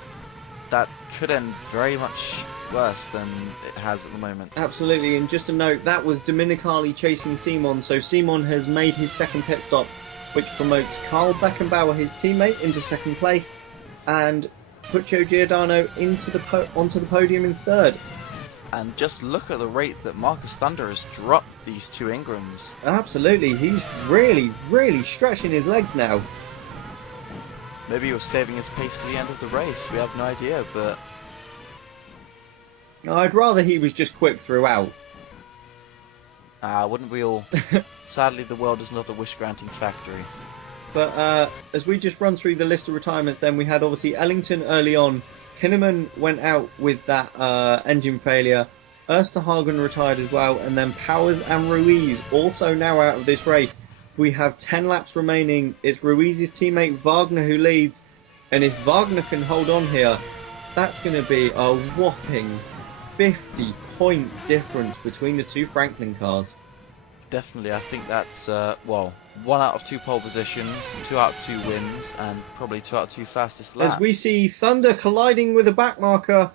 that could end very much worse than it has at the moment. Absolutely, and just a note, that was Dominicali chasing Simon, so Simon has made his second pit stop, which promotes Carl Beckenbauer, his teammate, into 2nd place, and Puccio Giordano onto the podium in 3rd. And just look at the rate that Marcus Thunder has dropped these 2 Ingrams. Absolutely, he's really, really stretching his legs now. Maybe he was saving his pace for the end of the race, we have no idea, but... I'd rather he was just quick throughout. Wouldn't we all? Sadly, the world is not a wish-granting factory. But as we just run through the list of retirements, then we had obviously Ellington early on. Kinnaman went out with that engine failure. Osterhagen retired as well, and then Powers and Ruiz also now out of this race. We have 10 laps remaining. It's Ruiz's teammate Wagner who leads, and if Wagner can hold on here, that's going to be a whopping 50-point difference between the two Franklin cars. Definitely, I think that's, well, 1 out of 2 pole positions, 2 out of 2 wins, and probably 2 out of 2 fastest laps. As we see Thunder colliding with a backmarker.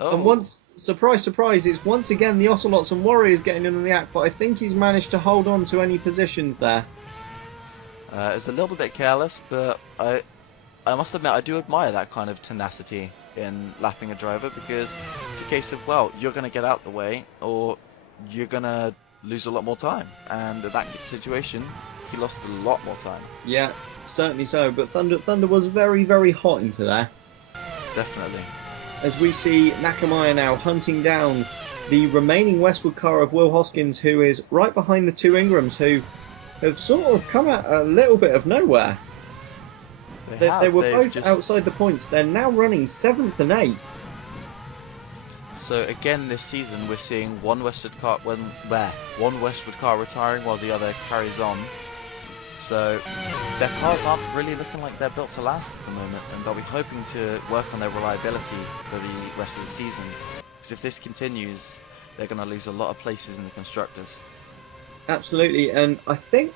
Oh. And once, surprise, surprise, it's once again the Ocelots and Warriors getting in on the act, but I think he's managed to hold on to any positions there. It's a little bit careless, but I must admit I do admire that kind of tenacity in lapping a driver, because it's a case of, well, you're going to get out the way or you're going to lose a lot more time, and in that situation he lost a lot more time. Yeah, certainly so, but Thunder was very, very hot into there. Definitely. As we see Nakamaya now hunting down the remaining Westwood car of Will Hoskins, who is right behind the two Ingrams, who have sort of come out a little bit of nowhere. They were both outside the points. They're now running 7th and 8th. So again this season we're seeing one Westwood car retiring while the other carries on. So their cars aren't really looking like they're built to last at the moment, and they'll be hoping to work on their reliability for the rest of the season. Because if this continues, they're going to lose a lot of places in the constructors. Absolutely, and I think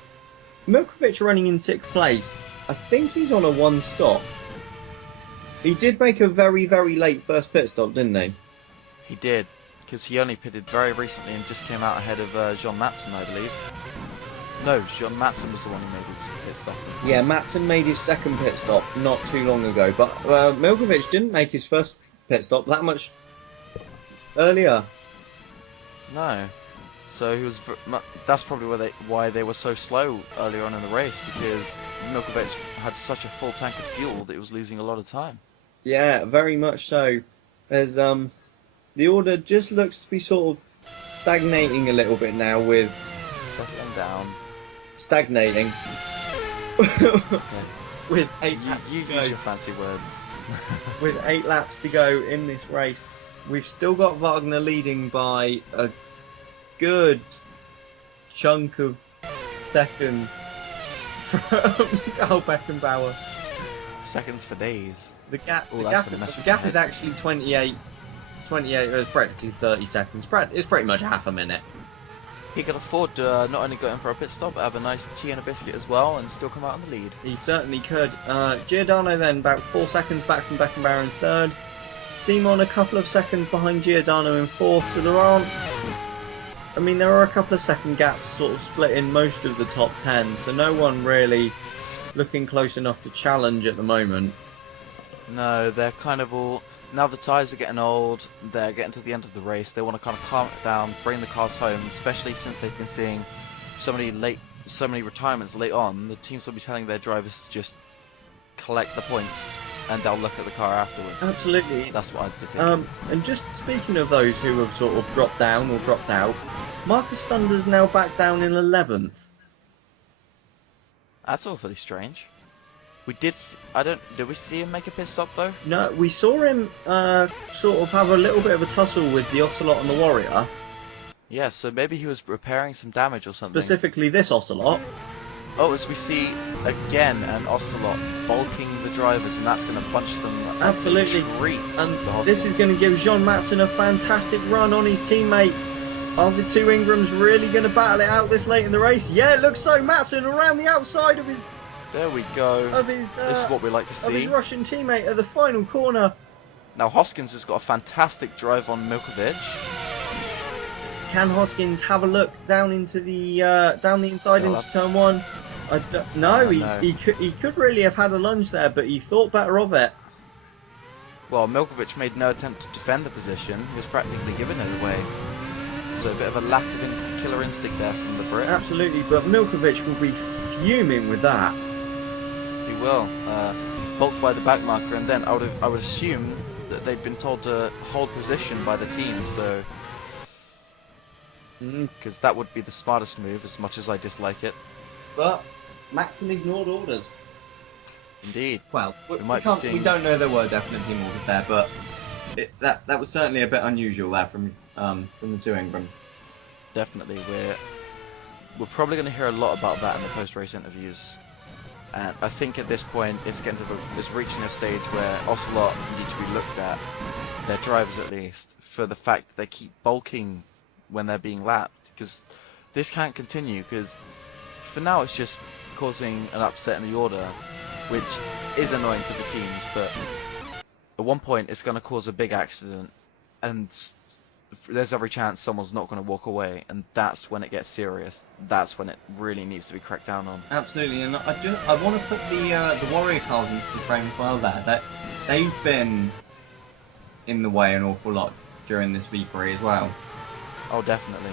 Milkovic running in 6th place. I think he's on a 1 stop. He did make a very, very late first pit stop, didn't he? He did, because he only pitted very recently and just came out ahead of John Matson, I believe. No, John Matson was the one who made his pit stop. Yeah, Matson made his 2nd pit stop not too long ago, but Milkovic didn't make his first pit stop that much earlier. No. So he was. That's probably why they were so slow earlier on in the race, because Milkovic had such a full tank of fuel that he was losing a lot of time. Yeah, very much so. As the order just looks to be sort of stagnating a little bit now, with settling down. Stagnating. With 8 laps you to go. Use your fancy words. With 8 laps to go in this race, we've still got Wagner leading by a good chunk of seconds from Carl Beckenbauer. Seconds for days. The gap is actually 28. It's practically 30 seconds. It's pretty much half a minute. He could afford to not only go in for a pit stop, but have a nice tea and a biscuit as well, and still come out in the lead. He certainly could. Giordano then about 4 seconds back from Beckenbauer in 3rd. Simon a couple of seconds behind Giordano in 4th. So there are a couple of second gaps sort of split in most of the top 10. So no one really looking close enough to challenge at the moment. No, they're kind of all. Now the tyres are getting old, they're getting to the end of the race, they want to kind of calm it down, bring the cars home, especially since they've been seeing so many retirements late on. The teams will be telling their drivers to just collect the points, and they'll look at the car afterwards. Absolutely. That's what I'd be thinking. And just speaking of those who have sort of dropped down or dropped out, Marcus Thunder's now back down in 11th. That's awfully strange. Did we see him make a pit stop though? No, we saw him sort of have a little bit of a tussle with the Ocelot and the Warrior. Yeah, so maybe he was repairing some damage or something. Specifically this Ocelot. Oh, as we see again an Ocelot bulking the drivers, and that's going to bunch them. Absolutely. And this is going to give John Matson a fantastic run on his teammate. Are the two Ingrams really going to battle it out this late in the race? Yeah, it looks so. Matson around the outside of his... There we go. This is what we like to see. Of his Russian teammate at the final corner. Now Hoskins has got a fantastic drive on Milkovic. Can Hoskins have a look down into the down the inside into turn 1? No, he could really have had a lunge there, but he thought better of it. Well, Milkovic made no attempt to defend the position. He was practically giving it away. So a bit of a lack of killer instinct there from the Brit. Absolutely, but Milkovic will be fuming with that. He will. Bulked by the back marker, and then I would assume that they'd been told to hold position by the team, so because that would be the smartest move, as much as I dislike it. But Matson ignored orders. Indeed. Well, we don't know there were definite team orders there, but that was certainly a bit unusual there from the two Ingram. Definitely, we're probably going to hear a lot about that in the post-race interviews. And I think at this point it's reaching a stage where Ocelot need to be looked at, their drivers at least, for the fact that they keep bulking when they're being lapped, because this can't continue, because for now it's just causing an upset in the order, which is annoying for the teams, but at one point it's going to cause a big accident, and there's every chance someone's not going to walk away, and that's when it gets serious. That's when it really needs to be cracked down on. Absolutely, and I want to put the Warrior cars into the frame as well there. That they've been in the way an awful lot during this V-Prix as well. Oh, definitely.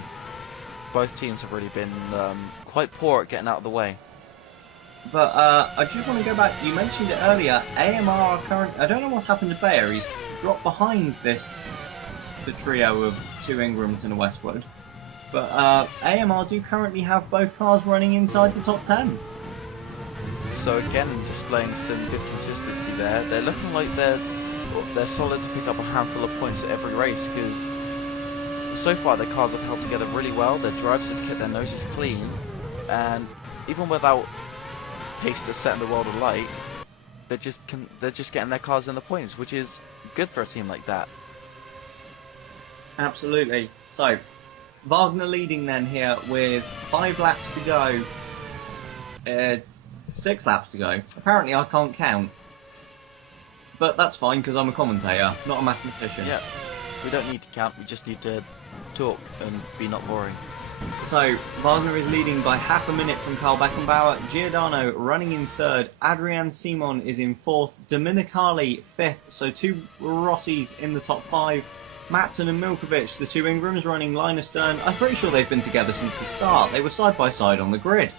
Both teams have really been quite poor at getting out of the way. But I just want to go back. You mentioned it earlier. AMR current. I don't know what's happened to Bayer. He's dropped behind the trio of 2 Ingrams and a Westwood. But AMR do currently have both cars running inside the top 10. So again, displaying some good consistency there. They're looking like they're solid to pick up a handful of points at every race, because so far their cars have held together really well. Their drivers have kept their noses clean, and even without pace that's setting the world alight, they're just getting their cars in the points, which is good for a team like that. Absolutely. So Wagner leading then here with 5 laps to go. 6 laps to go. Apparently I can't count. But that's fine, because I'm a commentator, not a mathematician. Yeah, we don't need to count, we just need to talk and be not boring. So, Wagner is leading by half a minute from Carl Beckenbauer, Giordano running in 3rd, Adrian Simon is in 4th, Dominicali 5th, so 2 Rossis in the top 5, Matson and Milkovic, the 2 Ingrams running line astern. I'm pretty sure they've been together since the start. They were side by side on the grid.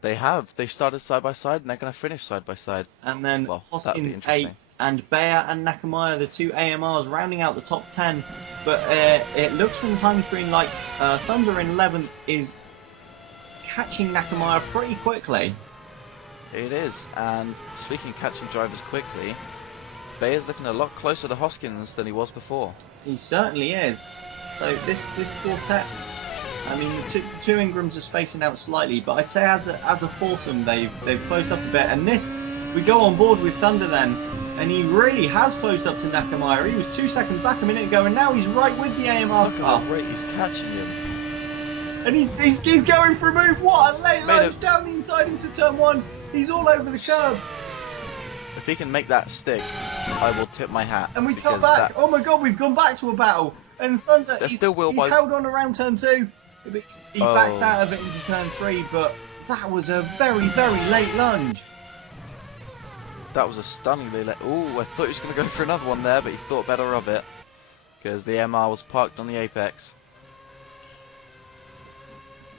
They have. They started side by side, and they're going to finish side by side. And then well, Hoskins 8th, and Bayer and Nakamaya, the 2 AMRs, rounding out the top 10. But it looks from the time screen like Thunder in 11th is catching Nakamaya pretty quickly. It is, and speaking of catching drivers quickly, Bayer's looking a lot closer to Hoskins than he was before. He certainly is. So this quartet, I mean, the two Ingrams are spacing out slightly, but I'd say as a foursome they've closed up a bit. And this, we go on board with Thunder then, and he really has closed up to Nakamaya. He was 2 seconds back a minute ago, and now he's right with the AMR car. Oh, great, he's catching him. And he's going for a move. What a late lunge down the inside into turn 1. He's all over the curb. If he can make that stick, I will tip my hat. And we come back. Oh my god, we've gone back to a battle. And Thunder, he's held on around turn 2. He backs out of it into turn 3, but that was a very, very late lunge. That was a stunningly late... Ooh, I thought he was going to go for another one there, but he thought better of it. Because the MR was parked on the apex.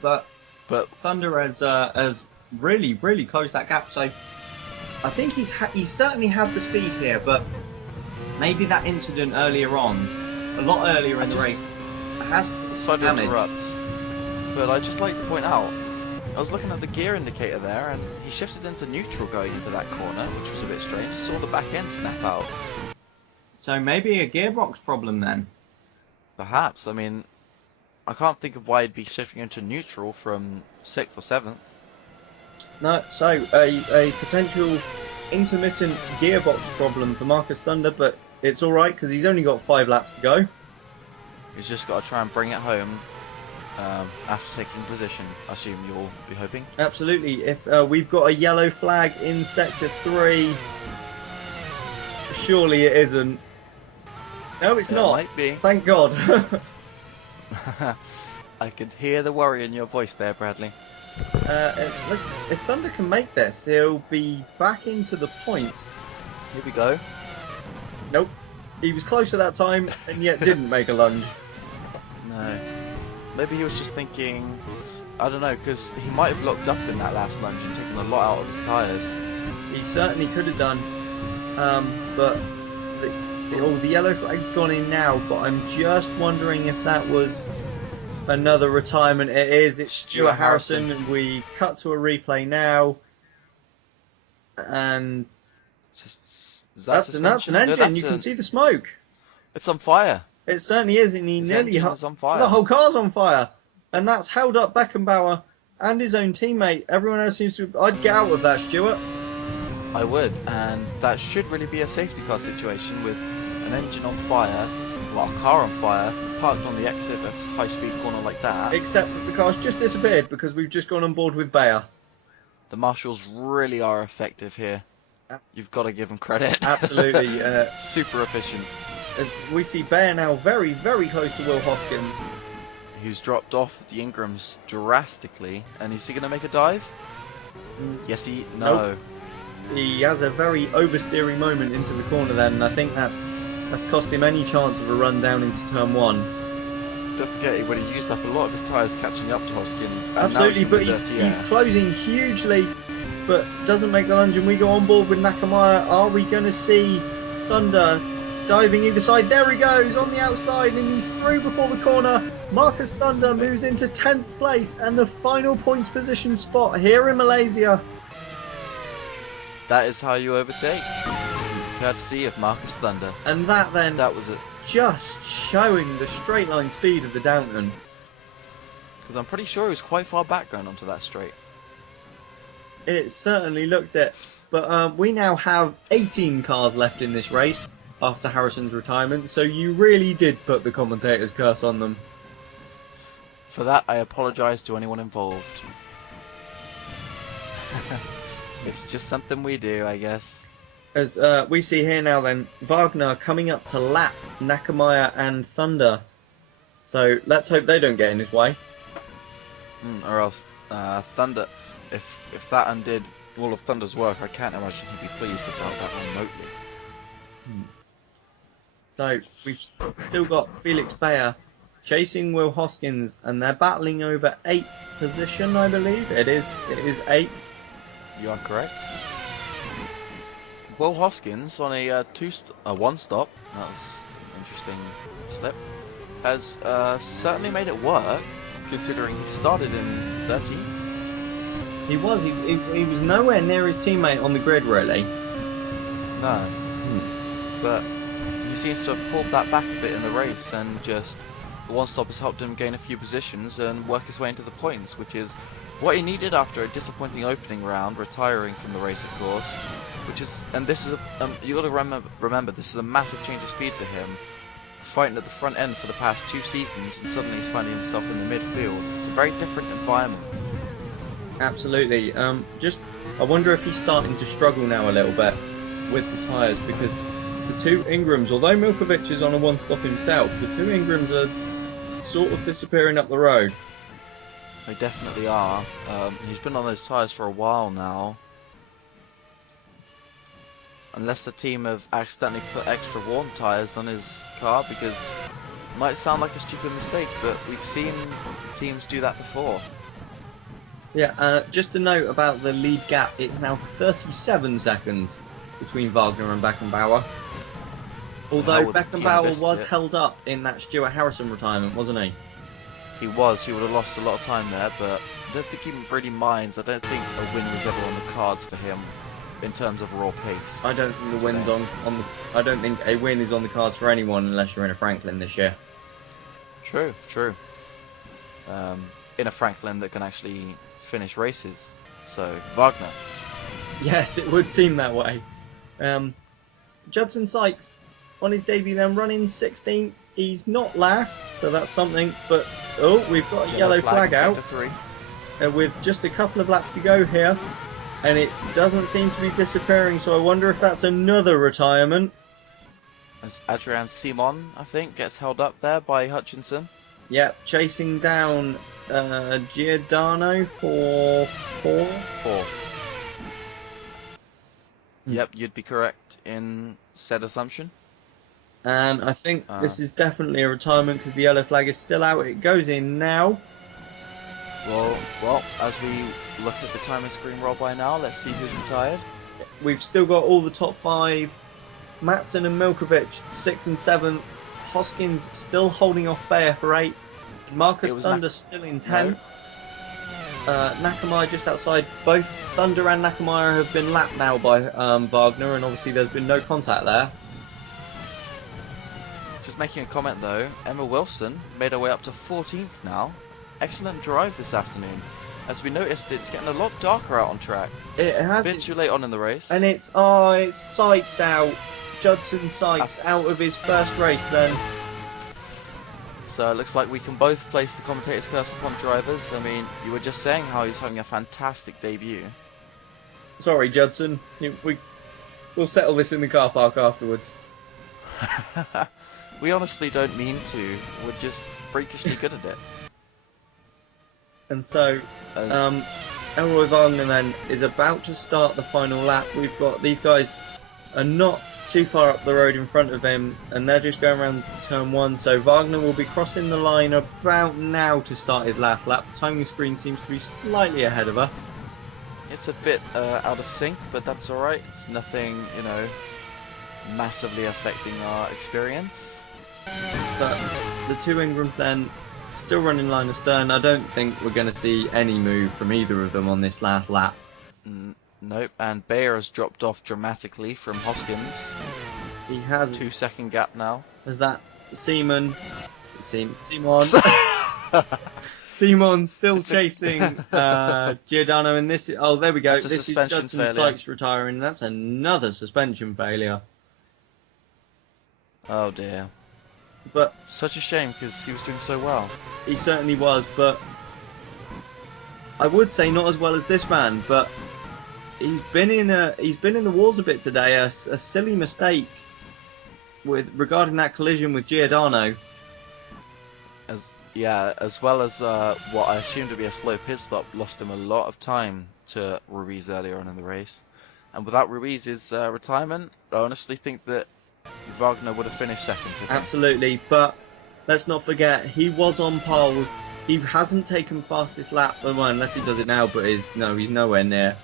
But Thunder has really, really closed that gap. So I think he's certainly had the speed here, but maybe that incident earlier on, a lot earlier in the race, has some damage. But I'd just like to point out, I was looking at the gear indicator there, and he shifted into neutral going into that corner, which was a bit strange. I saw the back end snap out. So maybe a gearbox problem then? Perhaps. I mean, I can't think of why he'd be shifting into neutral from 6th or 7th. No, so a potential intermittent gearbox problem for Marcus Thunder, but it's alright because he's only got 5 laps to go. He's just got to try and bring it home after taking position, I assume you'll be hoping. Absolutely. If we've got a yellow flag in Sector 3, surely it isn't. No, it's not. Might be. Thank God. I could hear the worry in your voice there, Bradley. If Thunder can make this, he'll be back into the points. Here we go. Nope. He was close at that time and yet didn't make a lunge. No. Maybe he was just thinking, I don't know, because he might have locked up in that last lunge and taken a lot out of his tyres. He certainly could have done. But the yellow flag's gone in now, but I'm just wondering if that was another retirement. It is. It's Stuart Harrison. And we cut to a replay now. And that's an engine. You can see the smoke. It's on fire. It certainly is, and he nearly on fire. The whole car's on fire, and that's held up Beckenbauer and his own teammate. Everyone else seems to. I'd get out of that, Stuart. I would, and that should really be a safety car situation with an engine on fire well, a car on fire, parked on the exit of a high-speed corner like that. Except that the car's just disappeared because we've just gone on board with Bayer. The marshals really are effective here. You've got to give them credit. Absolutely. Super efficient. As we see Bayer now very, very close to Will Hoskins. Who's dropped off the Ingrams drastically. And is he going to make a dive? Yes, no. Nope. He has a very oversteering moment into the corner then, and I think that's cost him any chance of a run down into turn 1. Don't forget, he would have used up a lot of his tyres catching up to Hoskins. Absolutely, but he's closing hugely, but doesn't make the lunge, and we go on board with Nakamura. Are we going to see Thunder diving either side? There he goes on the outside, and he's through before the corner. Marcus Thunder moves into 10th place and the final points position spot here in Malaysia. That is how you overtake. Courtesy of Marcus Thunder. And that then, that was it. Just showing the straight line speed of the Downton. Because I'm pretty sure he was quite far back going onto that straight. It certainly looked it. But we now have 18 cars left in this race after Harrison's retirement, so you really did put the commentator's curse on them. For that, I apologise to anyone involved. It's just something we do, I guess. As we see here now then, Wagner coming up to lap Nakamura and Thunder. So let's hope they don't get in his way. Or else Thunder, if that undid all of Thunder's work, I can't imagine he'd be pleased about that remotely. So we've still got Felix Bayer chasing Will Hoskins, and they're battling over 8th position, I believe. It is 8th. You are correct. Will Hoskins on a one stop, that was an interesting slip, has certainly made it work, considering he started in 13th. He was. He was nowhere near his teammate on the grid, really. No. But he seems to have pulled that back a bit in the race, and just the one stop has helped him gain a few positions and work his way into the points, which is what he needed after a disappointing opening round, retiring from the race, of course. And this is you got to remember this is a massive change of speed for him, fighting at the front end for the past 2 seasons, and suddenly he's finding himself in the midfield. It's a very different environment. Absolutely. I wonder if he's starting to struggle now a little bit with the tyres, because the 2 Ingrams, although Milkovic is on a one-stop himself, the 2 Ingrams are sort of disappearing up the road. They definitely are. He's been on those tyres for a while now. Unless the team have accidentally put extra worn tyres on his car, because it might sound like a stupid mistake, but we've seen teams do that before. Yeah, just a note about the lead gap, it's now 37 seconds between Wagner and Beckenbauer. Although Beckenbauer was held up in that Stuart Harrison retirement, wasn't he? He was. He would have lost a lot of time there, but I don't think he really minds. I don't think a win was ever on the cards for him in terms of raw pace. I don't think the win's I don't think a win is on the cards for anyone unless you're in a Franklin this year. True. In a Franklin that can actually finish races. So Wagner. Yes, it would seem that way. Judson Sykes on his debut then running 16th. He's not last, so that's something. But we've got a yellow flag out with just a couple of laps to go here, and it doesn't seem to be disappearing. So I wonder if that's another retirement. As Adrian Simon, I think, gets held up there by Hutchinson. Yep, chasing down Giordano for 4. Yep, you'd be correct in said assumption. And I think this is definitely a retirement because the yellow flag is still out. It goes in now. Well, as we look at the timer screen roll by now, let's see who's retired. We've still got all the top 5. Matson and Milkovic 6th and 7th. Hoskins still holding off Bayer for 8. Marcus Thunder still in 10th. Nakamura just outside. Both Thunder and Nakamura have been lapped now by Wagner, and obviously there's been no contact there. Just making a comment though, Emma Wilson made her way up to 14th now. Excellent drive this afternoon. As we noticed, it's getting a lot darker out on track. It has. A bit too late on in the race. And it's Sykes out. Judson Sykes out of his first race then. So it looks like we can both place the commentator's curse upon drivers. I mean, you were just saying how he's having a fantastic debut. Sorry, Judson. We'll settle this in the car park afterwards. We honestly don't mean to. We're just freakishly good at it. And so, Elroy Wagner then is about to start the final lap. We've got these guys are not too far up the road in front of him, and they're just going around turn 1. So Wagner will be crossing the line about now to start his last lap. Timing screen seems to be slightly ahead of us. It's a bit out of sync, but that's alright. It's nothing, massively affecting our experience. But the two Ingrams then still running line astern. I don't think we're going to see any move from either of them on this last lap. Nope, and Bayer has dropped off dramatically from Hoskins. He has 2-second gap now. As that Simon Simon still chasing Giordano in this. Oh, there we go. This is Judson Sykes retiring. That's another suspension failure. Oh dear. But such a shame because he was doing so well. He certainly was, but I would say not as well as this man. But he's been in the wars a bit today. A silly mistake regarding that collision with Giordano. As well as what I assumed to be a slow pit stop, lost him a lot of time to Ruiz earlier on in the race. And without Ruiz's retirement, I honestly think that Wagner would have finished second today. Absolutely, but let's not forget, he was on pole. He hasn't taken fastest lap, well, unless he does it now, but he's nowhere near.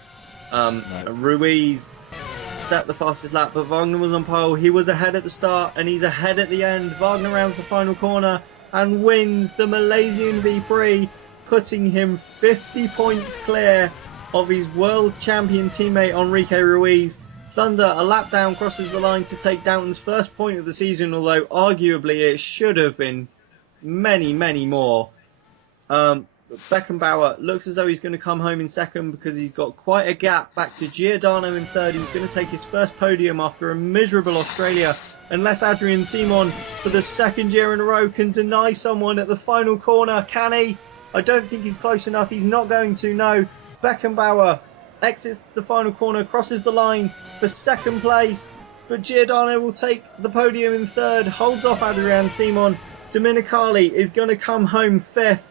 No. Ruiz set the fastest lap, but Wagner was on pole. He was ahead at the start, and he's ahead at the end. Wagner rounds the final corner and wins the Malaysian V-Prix, putting him 50 points clear of his world champion teammate Enrique Ruiz. Thunder, a lap down, crosses the line to take Downton's first point of the season, although arguably it should have been many, many more. Beckenbauer looks as though he's going to come home in second because he's got quite a gap back to Giordano in third, who's going to take his first podium after a miserable Australia, unless Adrian Simon, for the second year in a row, can deny someone at the final corner. Can he? I don't think he's close enough. He's not going to, no. Beckenbauer exits the final corner, crosses the line for second place, but Giordano will take the podium in third, holds off Adrian Simon. Dominicali is going to come home fifth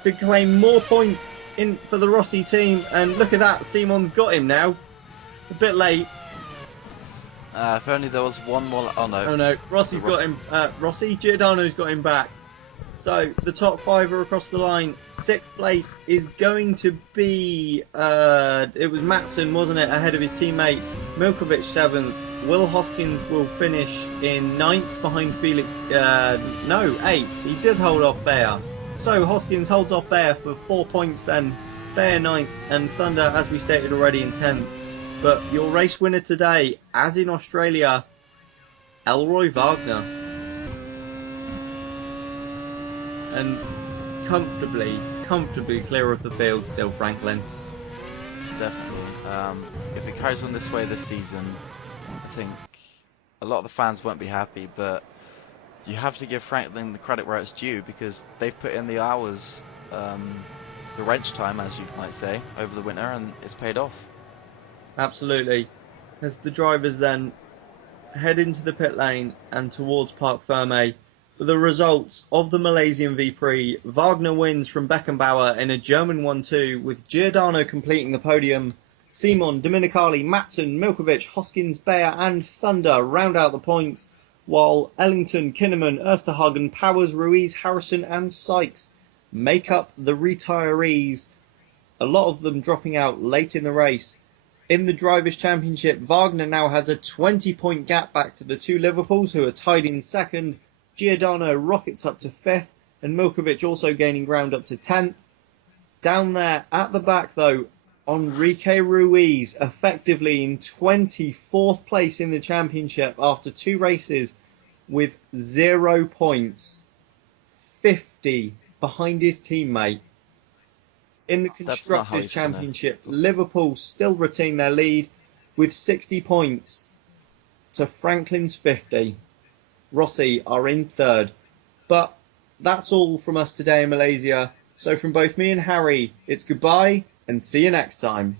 to claim more points in for the Rossi team, and look at that, Simon's got him now. A bit late. If only there was one more. Oh no. Rossi's got him. Giordano's got him back. So the top five are across the line. Sixth place is going to be it was Matson, wasn't it, ahead of his teammate Milkovic. Seventh. Will Hoskins will finish in ninth behind Felix. Eighth. He did hold off Bayer. So Hoskins holds off Bayer for 4 points then. Bayer ninth, and Thunder, as we stated already, in 10th. But your race winner today, as in Australia, Elroy Wagner. And comfortably clear of the field still, Franklin. Definitely. If it carries on this way this season, I think a lot of the fans won't be happy, but you have to give Franklin the credit where it's due, because they've put in the hours, the wrench time, as you might say, over the winter, and it's paid off. Absolutely. As the drivers then head into the pit lane and towards Parc Fermé, for the results of the Malaysian V-Prix, Wagner wins from Beckenbauer in a German 1-2, with Giordano completing the podium. Simon, Dominicali, Matson, Milkovic, Hoskins, Bayer and Thunder round out the points, while Ellington, Kinnaman, Ersterhagen, Powers, Ruiz, Harrison and Sykes make up the retirees, a lot of them dropping out late in the race. In the Drivers' Championship, Wagner now has a 20-point gap back to the two Liverpools, who are tied in second. Giordano rockets up to 5th, and Milkovic also gaining ground up to 10th. Down there at the back, though, Enrique Ruiz effectively in 24th place in the championship after 2 races with 0 points, 50 behind his teammate. In the Constructors' Championship, Liverpool still retain their lead with 60 points to Franklin's 50. Rossi are in third. But that's all from us today in Malaysia. So from both me and Harry, it's goodbye and see you next time.